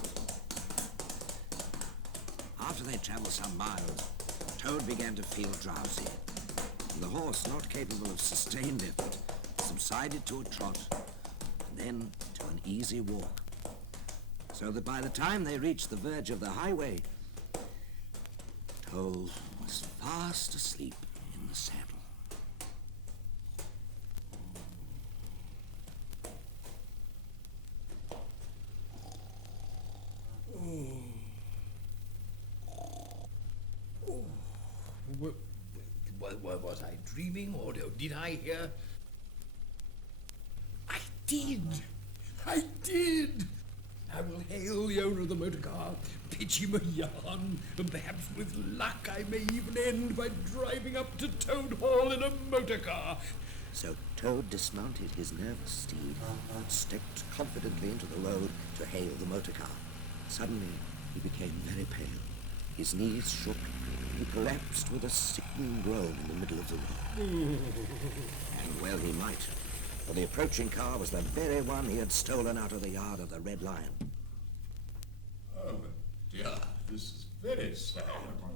After they'd travelled some miles, Toad began to feel drowsy. And the horse, not capable of sustained effort, subsided to a trot, and then to an easy walk. So that by the time they reached the verge of the highway, Toad was fast asleep in the saddle. Was I dreaming, or did I hear? I did! I did! I will hail the owner of the motor car, pitch him a yarn, and perhaps with luck I may even end by driving up to Toad Hall in a motor car. So Toad dismounted his nervous steed and stepped confidently into the road to hail the motor car. Suddenly, he became very pale. His knees shook. He collapsed with a sickening groan in the middle of the road. And well he might, for the approaching car was the very one he had stolen out of the yard of the Red Lion. Oh, dear, this is very sad.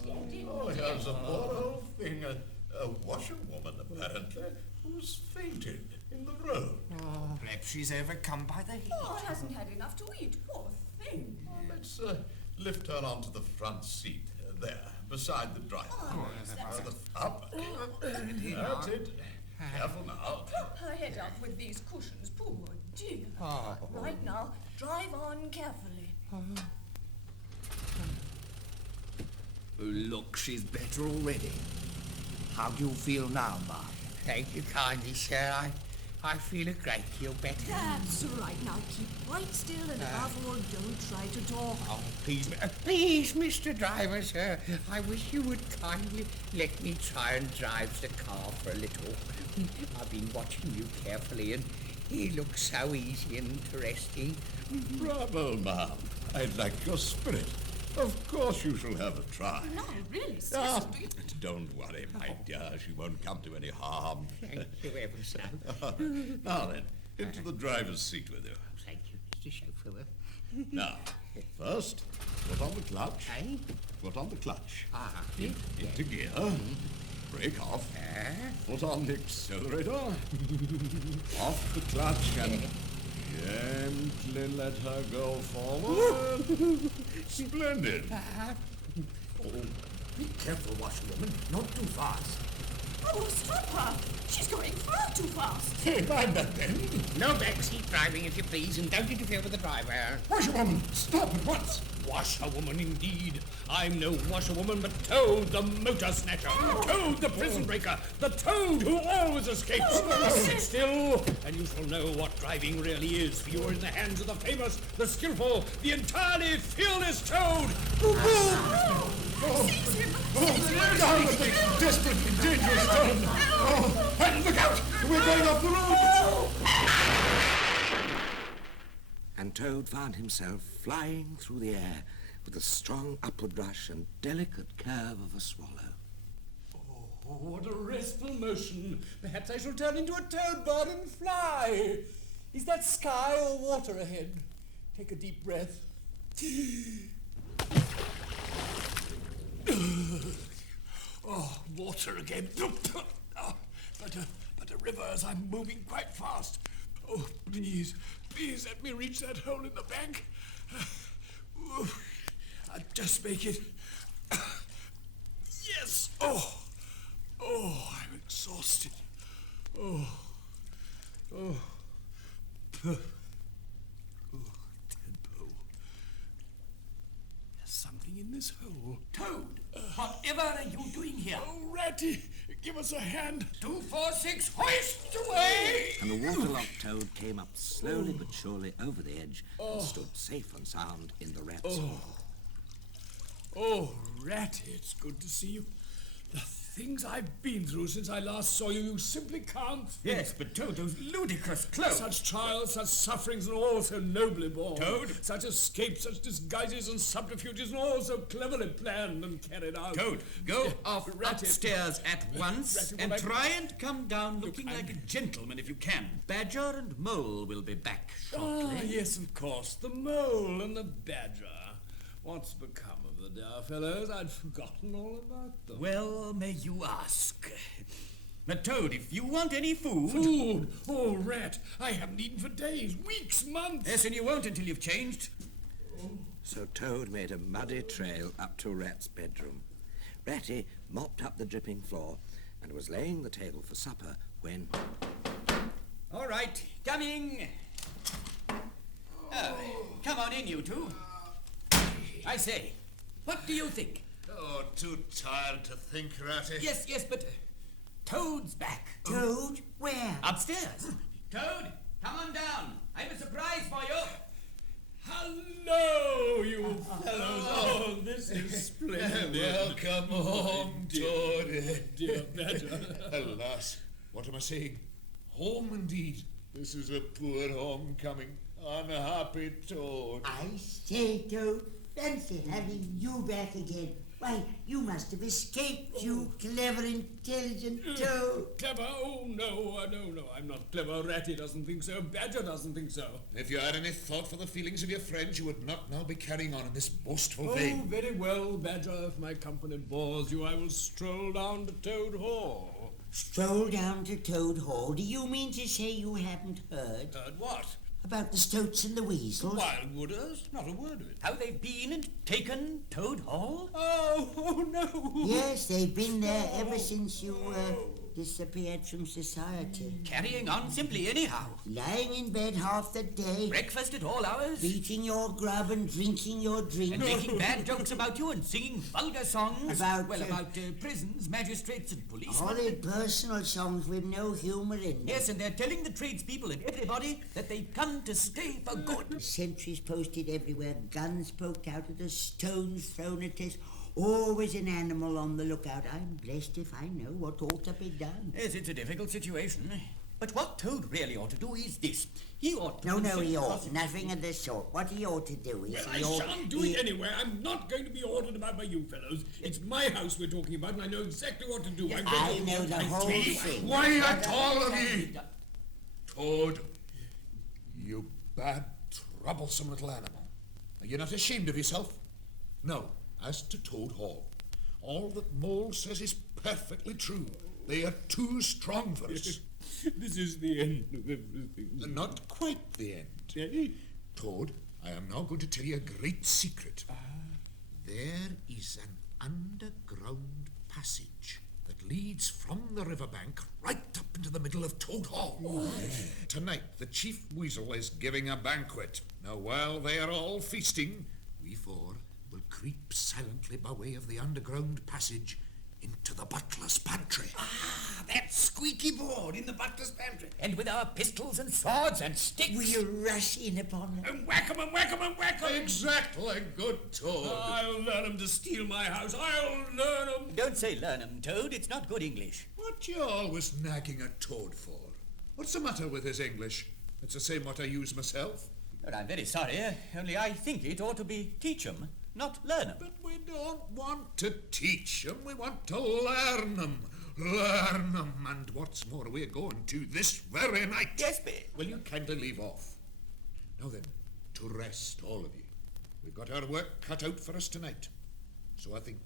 Oh, here's a poor old thing, a washerwoman, apparently, who's fainted in the road. Oh, perhaps she's overcome by the heat. Oh, hasn't had enough to eat. Poor thing. Oh, let's lift her onto the front seat, there, beside the driver. Oh, yes, that's Up. That's it. Careful now. Prop her head up with these cushions, poor dear. Oh. Right now, drive on carefully. Look, she's better already. How do you feel now, Mark? Thank you kindly, sir. I feel a great deal better. That's right. Now keep quite still and above all, don't try to talk. Oh, please, Mr. Driver, sir. I wish you would kindly let me try and drive the car for a little. I've been watching you carefully, and he looks so easy and interesting. Bravo, ma'am. I like your spirit. Of course you shall have a try. No, really, seriously. Don't worry, my dear. She won't come to any harm. Thank you ever so. Now then, into the driver's seat with you. Thank you, Mr. Chauffeur. Now, first, put on the clutch. Hey? Put on the clutch. Into gear. Brake off. Put on the accelerator. Off the clutch and gently let her go forward. Splendid. Be careful, washerwoman. Not too fast. Oh, stop her. She's going far too fast. Mind that bend. No backseat driving, if you please, and don't interfere with the driver. Washerwoman, stop at once. Washerwoman indeed. I'm no washerwoman, but Toad the motor snatcher. Toad the prison breaker. The Toad who always escapes. Sit still, and you shall know what driving really is, for you are in the hands of the famous, the skillful, the entirely fearless Toad. Seize him! Down with the desperately dangerous turn. Oh, and look out! We're going off the road. And Toad found himself flying through the air with a strong upward rush and delicate curve of a swallow. Oh, what a restful motion. Perhaps I shall turn into a toad bird and fly. Is that sky or water ahead? Take a deep breath. Oh, water again. But a river as I'm moving quite fast. Oh, please let me reach that hole in the bank. I'll just make it. Yes! Oh, I'm exhausted. Oh. Tempo. There's something in this hole. Toad, whatever are you doing here? Oh, Ratty, give us a hand. 246, hoist away! And the waterlogged toad came up slowly but surely over the edge and stood safe and sound in the rat's hole. Oh, Ratty, it's good to see you. The things I've been through since I last saw you, you simply can't think. Yes, but Toad, those ludicrous clothes. Such trials, such sufferings, and all so nobly borne. Toad. Such escapes, such disguises and subterfuges, and all so cleverly planned and carried out. Toad, go off Ratty. upstairs at once Ratty, and what I- try and come down looking I'm- like a gentleman if you can. Badger and Mole will be back shortly. Ah, yes, of course. The mole and the badger. What's become of the dear fellows? I'd forgotten all about them. Well, may you ask. But Toad, if you want any food... Food? Oh, Rat, I haven't eaten for days, weeks, months. Yes, and you won't until you've changed. So Toad made a muddy trail up to Rat's bedroom. Ratty mopped up the dripping floor and was laying the table for supper when... All right, coming. Come on in, you two. I say, what do you think? Oh, too tired to think, Ratty. Yes, but Toad's back. Toad? Where? Upstairs. Toad, come on down. I have a surprise for you. Hello, you fellows. Oh, this is splendid. Welcome home, Toad. Dear badger. Alas, what am I saying? Home indeed. This is a poor homecoming. Unhappy Toad. I say, Toad, fancy having you back again. Why, you must have escaped, you clever, intelligent Toad. Clever? Oh, no, I'm not clever. Ratty doesn't think so. Badger doesn't think so. If you had any thought for the feelings of your friends, you would not now be carrying on in this boastful Oh, vein. very well, Badger. If my company bores you, I will stroll down to Toad Hall. Stroll down to Toad Hall? Do you mean to say you haven't heard? Heard what? About the stoats and the weasels? Wildwooders? Not a word of it. How they've been and taken Toad Hall? Oh, no. Yes, they've been there ever since you disappeared from society. Carrying on simply anyhow. Lying in bed half the day. Breakfast at all hours. Eating your grub and drinking your drink. And making bad jokes about you and singing vulgar songs. About prisons, magistrates and policemen. Horrid personal songs with no humour in them. Yes, and they're telling the tradespeople and everybody that they've come to stay for good. Sentries posted everywhere, guns poked out at us, stones thrown at us. Always an animal on the lookout. I'm blessed if I know what ought to be done. Yes, it's a difficult situation. But what Toad really ought to do is this. He ought to... No, he ought. Nothing of the sort. What he ought to do is... Well, I shan't do it anyway. I'm not going to be ordered about by you fellows. It's my house we're talking about, and I know exactly what to do. Yes, I know the whole thing. Quiet, all of ye! Toad, you bad, troublesome little animal. Are you not ashamed of yourself? No. As to Toad Hall, all that Mole says is perfectly true. They are too strong for us. This is the end of everything. Not quite the end. Toad, I am now going to tell you a great secret. There is an underground passage that leads from the riverbank right up into the middle of Toad Hall. Tonight, the chief weasel is giving a banquet. Now, while they are all feasting, we four will creep silently by way of the underground passage into the butler's pantry. That squeaky board in the butler's pantry. And with our pistols and swords and sticks. We'll rush in upon them. And whack 'em and whack 'em and whack 'em. Exactly, good Toad. I'll learn 'em to steal my house. I'll learn 'em. Don't say learn 'em, Toad. It's not good English. What you always nagging at Toad for? What's the matter with his English? It's the same what I use myself. Well, I'm very sorry, only I think it ought to be teach 'em, not learn 'em. But we don't want to teach 'em, we want to learn 'em. Learn 'em, and what's more, we're going to this very night. Yes, babe. Will you kindly leave off? Now then, to rest, all of you. We've got our work cut out for us tonight. So I think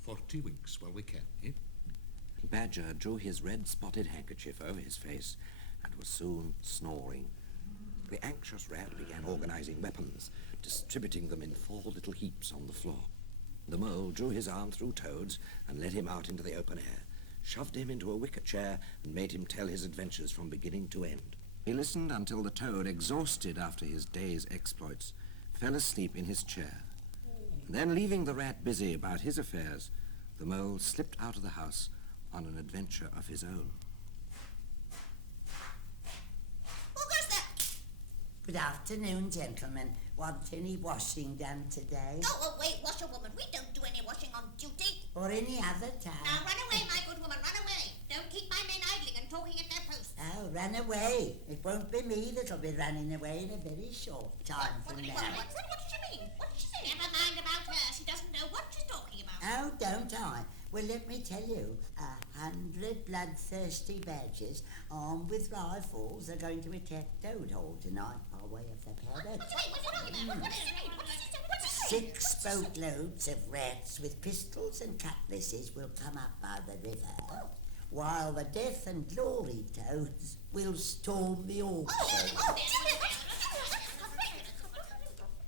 40 winks while we can, eh? Badger drew his red-spotted handkerchief over his face and was soon snoring. The anxious rat began organizing weapons, distributing them in 4 little heaps on the floor. The mole drew his arm through Toad's and led him out into the open air, shoved him into a wicker chair and made him tell his adventures from beginning to end. He listened until the Toad, exhausted after his day's exploits, fell asleep in his chair. Then, leaving the rat busy about his affairs, the mole slipped out of the house on an adventure of his own. Good afternoon, gentlemen. Want any washing done today? Oh, wait, Washerwoman, we don't do any washing on duty. Or any other time? Now, run away, my good woman, run away. Don't keep my men idling and talking at their posts. Oh, run away. It won't be me that'll be running away in a very short time from now. What does she mean? What did she say? Never mind about her. She doesn't know what she's talking about. Oh, don't I? Well, let me tell you, 100 bloodthirsty badgers armed with rifles are going to attack Toad Hall tonight by way of the paddock. What is it? 6 boatloads of rats with pistols and cutlasses will come up by the river, while the death and glory toads will storm the auction.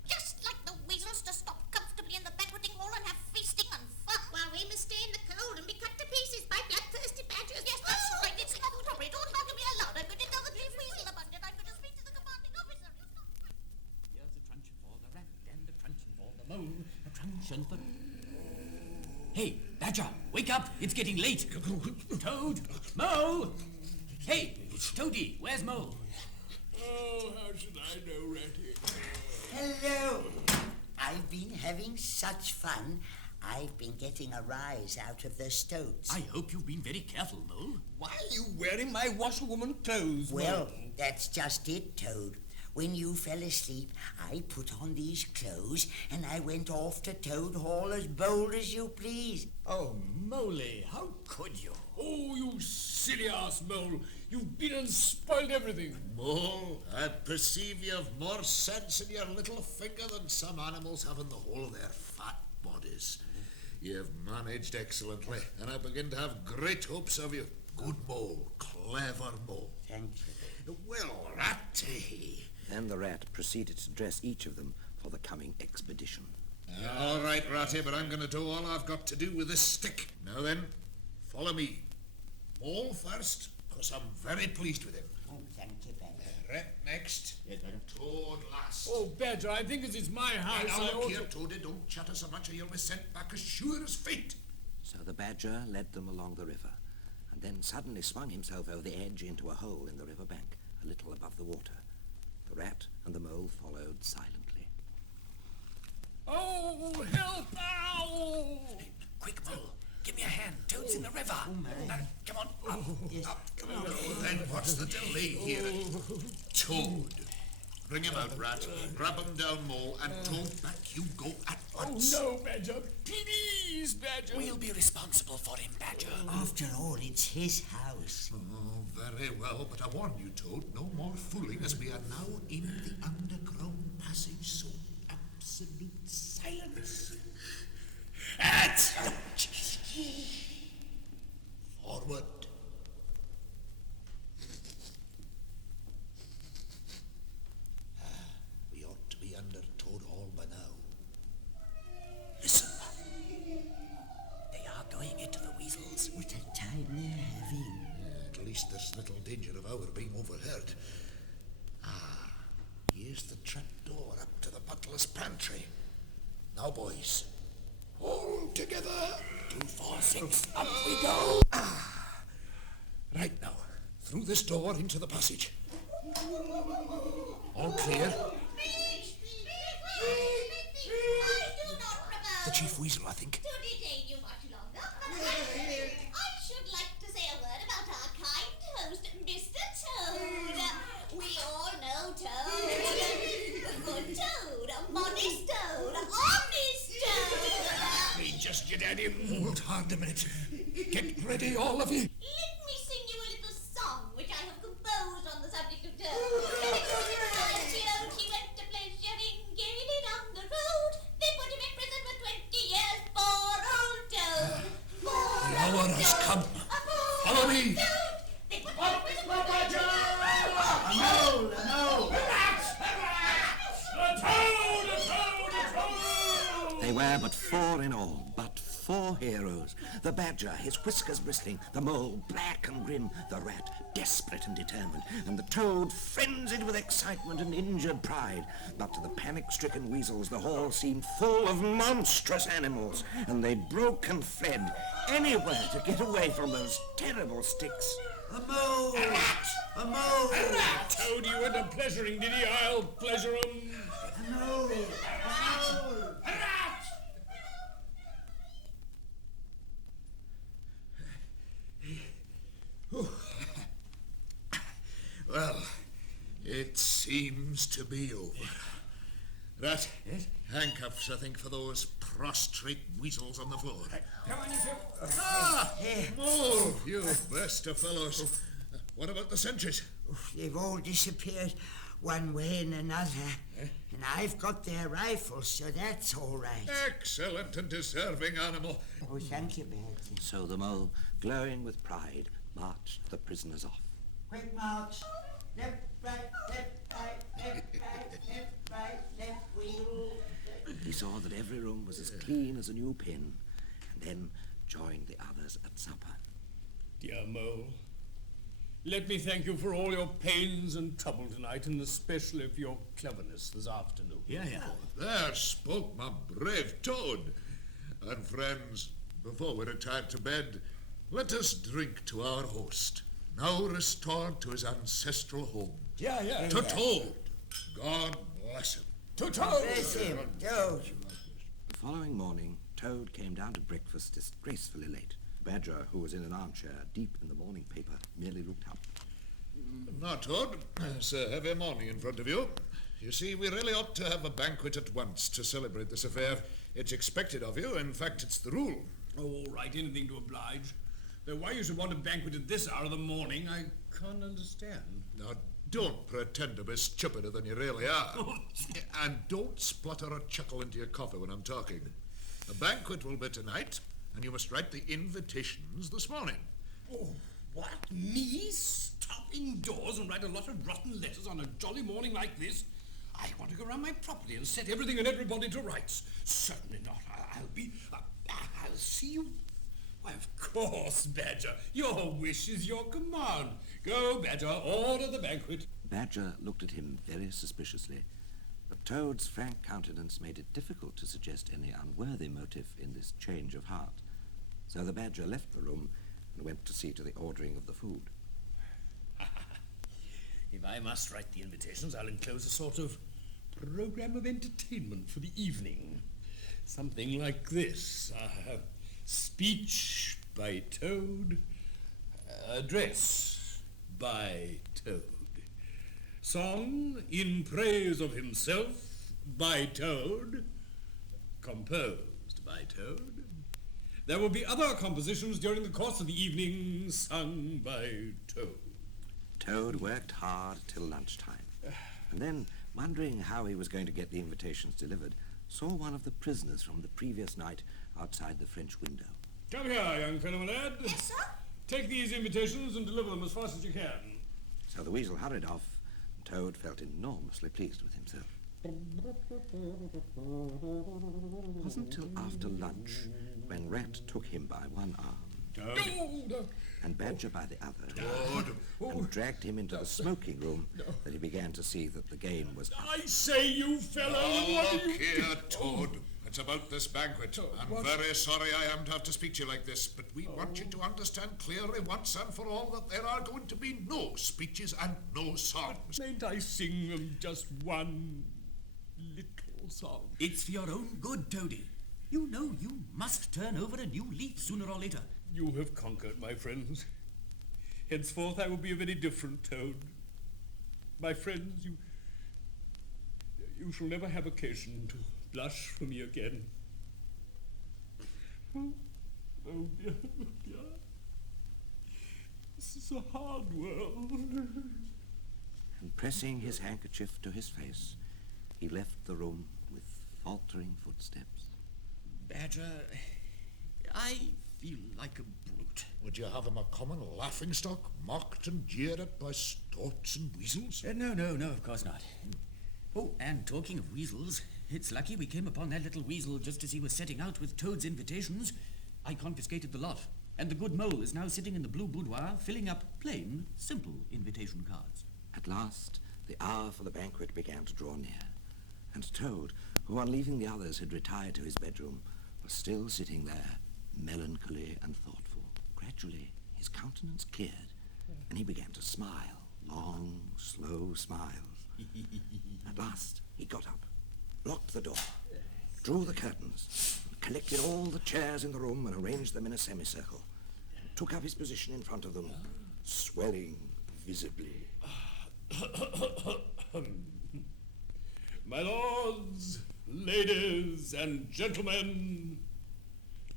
Just like the weasels to stop comfortably in the banqueting hall and have feasting and fun while we must stay in the cold and be cut to pieces by bloodthirsty badgers. Yes, that's right. It's enough of trouble. It ought not to be allowed. I'm going to tell the chief weasel about it. I'm going to speak to the commanding officer. Here's a truncheon for the rat and a truncheon for the mole, a truncheon for... Hey, Badger, wake up! It's getting late. Toad, Mole! Hey, Toady, where's Mole? Oh, how should I know, Ratty? Hello. I've been having such fun. I've been getting a rise out of the stoats. I hope you've been very careful, Mole. Why are you wearing my washerwoman clothes, Well, Mole? that's just it, Toad. When you fell asleep, I put on these clothes and I went off to Toad Hall as bold as you please. Oh, Moley, how could you? Oh, you silly-ass mole. You've been and spoiled everything. Mole, I perceive you've more sense in your little finger than some animals have in the whole of their fat bodies. You've managed excellently, and I begin to have great hopes of you. Good mole, clever mole. Thank you. Well, Ratty. Then the rat proceeded to dress each of them for the coming expedition. All right, Ratty, but I'm going to do all I've got to do with this stick. Now then, follow me. Mole first, because I'm very pleased with him. Oh, thank you, Badger. Rat next. Toad last. Oh, Badger, I think as it's my house, Now, I look ought here, to... Toady, don't chatter so much or you'll be sent back as sure as fate. So the badger led them along the river, and then suddenly swung himself over the edge into a hole in the river bank, a little above the water. The rat and the mole followed silently. Oh, help! Ow! Quick, Mole. Give me a hand. Toad's in the river. Come on. Up. Come on. Then what's the delay here? Toad. Bring him out, Rat. Grab him down, Mole, and Toad, back you go at once. Oh, no, Badger. Please, Badger. We'll be responsible for him, Badger. After all, it's his house. Oh, very well, but I warn you, Toad, no more fooling as we are now in the underground passage, so absolute silence. Forward. We ought to be under Toad Hall by now. Listen. They are going into the weasels. What a time they're having. At least there's little danger of our being overheard. Here's the trap door up to the butler's pantry. Now, boys, all together. 2, 4, 6. Up we go. Right now, through this door into the passage. All clear? The Chief Weasel, I think. To detain you much longer. I should like to say a word about our kind host, Mr. Toad. We all know Toad. A good Toad, a modest Toad, a honest Toad. We just get at him. Hold hard a minute. Get ready, all of you. Let me sing you a little song which I have composed on the subject of Toad. He went to pleasuring gaily down the road. They put him in prison for 20 years. Poor old Toad. The hour has come. Follow me. They put him in prison for 20 years. No. A toad! 4 in all, but 4 heroes. The badger, his whiskers bristling, the mole, black and grim, the rat, desperate and determined, and the toad, frenzied with excitement and injured pride. But to the panic-stricken weasels, the hall seemed full of monstrous animals, and they broke and fled anywhere to get away from those terrible sticks. A mole! A rat! A mole! A rat! Toad, you went a-pleasuring, did he? I'll pleasure 'em. A mole! A mole! A rat! Well, it seems to be over. Rat, handcuffs, I think, for those prostrate weasels on the floor. Come on, you two. Ah! Mole, you best of fellows. What about the sentries? They've all disappeared one way and another. And I've got their rifles, so that's all right. Excellent and deserving animal. Oh, thank you, Badger. So the mole, glowing with pride, marched the prisoners off. Quick march. Left, right, left, right, left, right, left wheel. He saw that every room was as clean as a new pin, and then joined the others at supper. Dear Mole, let me thank you for all your pains and trouble tonight, and especially for your cleverness this afternoon. Yeah. There spoke my brave Toad. And friends, before we retire to bed, let us drink to our host, now restored to his ancestral home. Yeah. To Toad, God bless him. To Toad! Bless him, Toad. The following morning, Toad came down to breakfast disgracefully late. Badger, who was in an armchair deep in the morning paper, merely looked up. Now, Toad, it's a heavy morning in front of you. You see, we really ought to have a banquet at once to celebrate this affair. It's expected of you. In fact, it's the rule. Oh, all right, anything to oblige. Though why you should want a banquet at this hour of the morning, I can't understand. Now, don't pretend to be stupider than you really are. And don't splutter or chuckle into your coffee when I'm talking. The banquet will be tonight, and you must write the invitations this morning. Oh, what? Me? Stop indoors and write a lot of rotten letters on a jolly morning like this? I want to go round my property and set everything and everybody to rights. Certainly not. I'll see you. Why, of course, Badger. Your wish is your command. Go, Badger, order the banquet. Badger looked at him very suspiciously, but Toad's frank countenance made it difficult to suggest any unworthy motive in this change of heart. So the Badger left the room and went to see to the ordering of the food. If I must write the invitations, I'll enclose a sort of program of entertainment for the evening. Something like this. Speech by Toad. Address by Toad. Song in praise of himself by Toad. Composed by Toad. There will be other compositions during the course of the evening sung by Toad. Toad worked hard till lunchtime, and then, wondering how he was going to get the invitations delivered, saw one of the prisoners from the previous night outside the French window. Come here, young fellow, my lad. Yes, sir? Take these invitations and deliver them as fast as you can. So the weasel hurried off, and Toad felt enormously pleased with himself. It wasn't till after lunch when Rat took him by one arm and Badger by the other and dragged him into the smoking room that he began to see that the game was up. I say, you fellow, what Look are you... here, Toad. It's about this banquet. I'm very sorry I am to have to speak to you like this, but we want you to understand clearly once and for all that there are going to be no speeches and no songs. Mayn't I sing them just one little song? It's for your own good, Toady. You know you must turn over a new leaf sooner or later. You have conquered, my friends. Henceforth I will be a very different Toad. My friends, you shall never have occasion to blush for me again. Oh dear, oh dear. This is a hard world. And pressing his handkerchief to his face, he left the room with faltering footsteps. Badger, I feel like a brute. Would you have him a common laughingstock, mocked and jeered at by stoats and weasels? No, of course not. Oh, and talking of weasels, It's lucky we came upon that little weasel just as he was setting out with Toad's invitations. I confiscated the lot, and the good mole is now sitting in the blue boudoir filling up plain, simple invitation cards. At last, the hour for the banquet began to draw near, and Toad, who on leaving the others had retired to his bedroom, was still sitting there, melancholy and thoughtful. Gradually, his countenance cleared, and he began to smile, long, slow smiles. At last, he got up, locked the door, drew the curtains, collected all the chairs in the room and arranged them in a semicircle, and took up his position in front of them, swelling visibly. My lords, ladies, and gentlemen,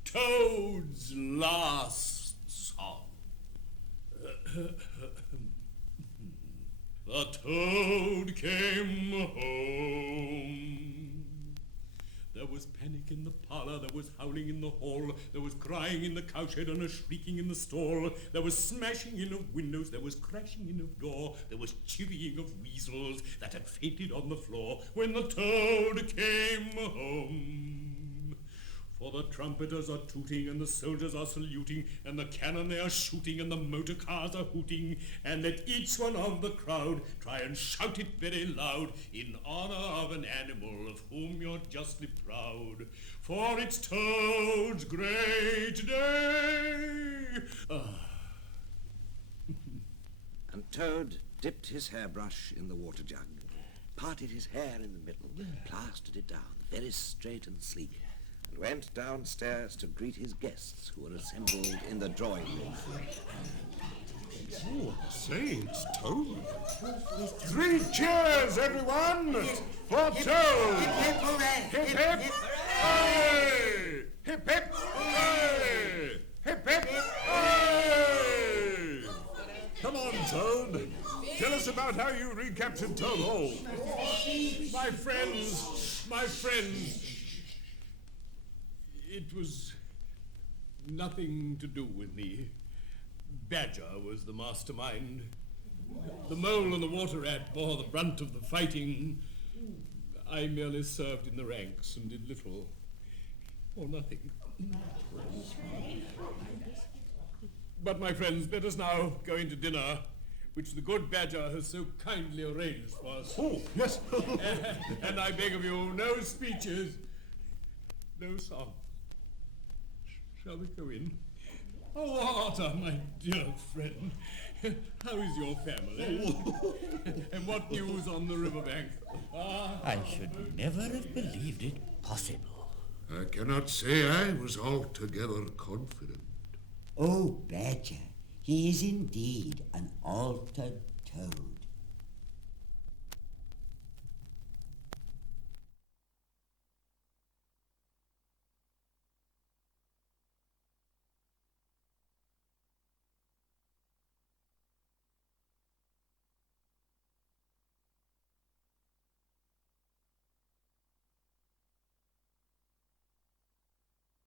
Toad's last song. The Toad came home. There was panic in the parlour, there was howling in the hall, there was crying in the cowshed and a shrieking in the stall, there was smashing in of windows, there was crashing in of door, there was chivying of weasels that had fainted on the floor when the Toad came home. For the trumpeters are tooting and the soldiers are saluting and the cannon they are shooting and the motor cars are hooting, and let each one of the crowd try and shout it very loud in honor of an animal of whom you're justly proud. For it's Toad's great day. And Toad dipped his hairbrush in the water jug, parted his hair in the middle, plastered it down very straight and sleek, and went downstairs to greet his guests who were assembled in the drawing room. Oh, say, it's Toad. 3 cheers, everyone, for Toad! Hip, hooray! Hip, hip, hooray! Hip, hip, hooray! Hip, hip, hooray! Come on, Toad. Tell us about how you recaptured Toad Hall. My friends, it was nothing to do with me. Badger was the mastermind. The mole and the water rat bore the brunt of the fighting. I merely served in the ranks and did little or nothing. But, my friends, let us now go into dinner, which the good Badger has so kindly arranged for us. Oh, yes. And I beg of you, no speeches, no song. Shall we go in? Oh, Otter, my dear friend, how is your family? And what news on the riverbank? I should never have believed it possible. I cannot say I was altogether confident. Oh, Badger, he is indeed an altered Toad.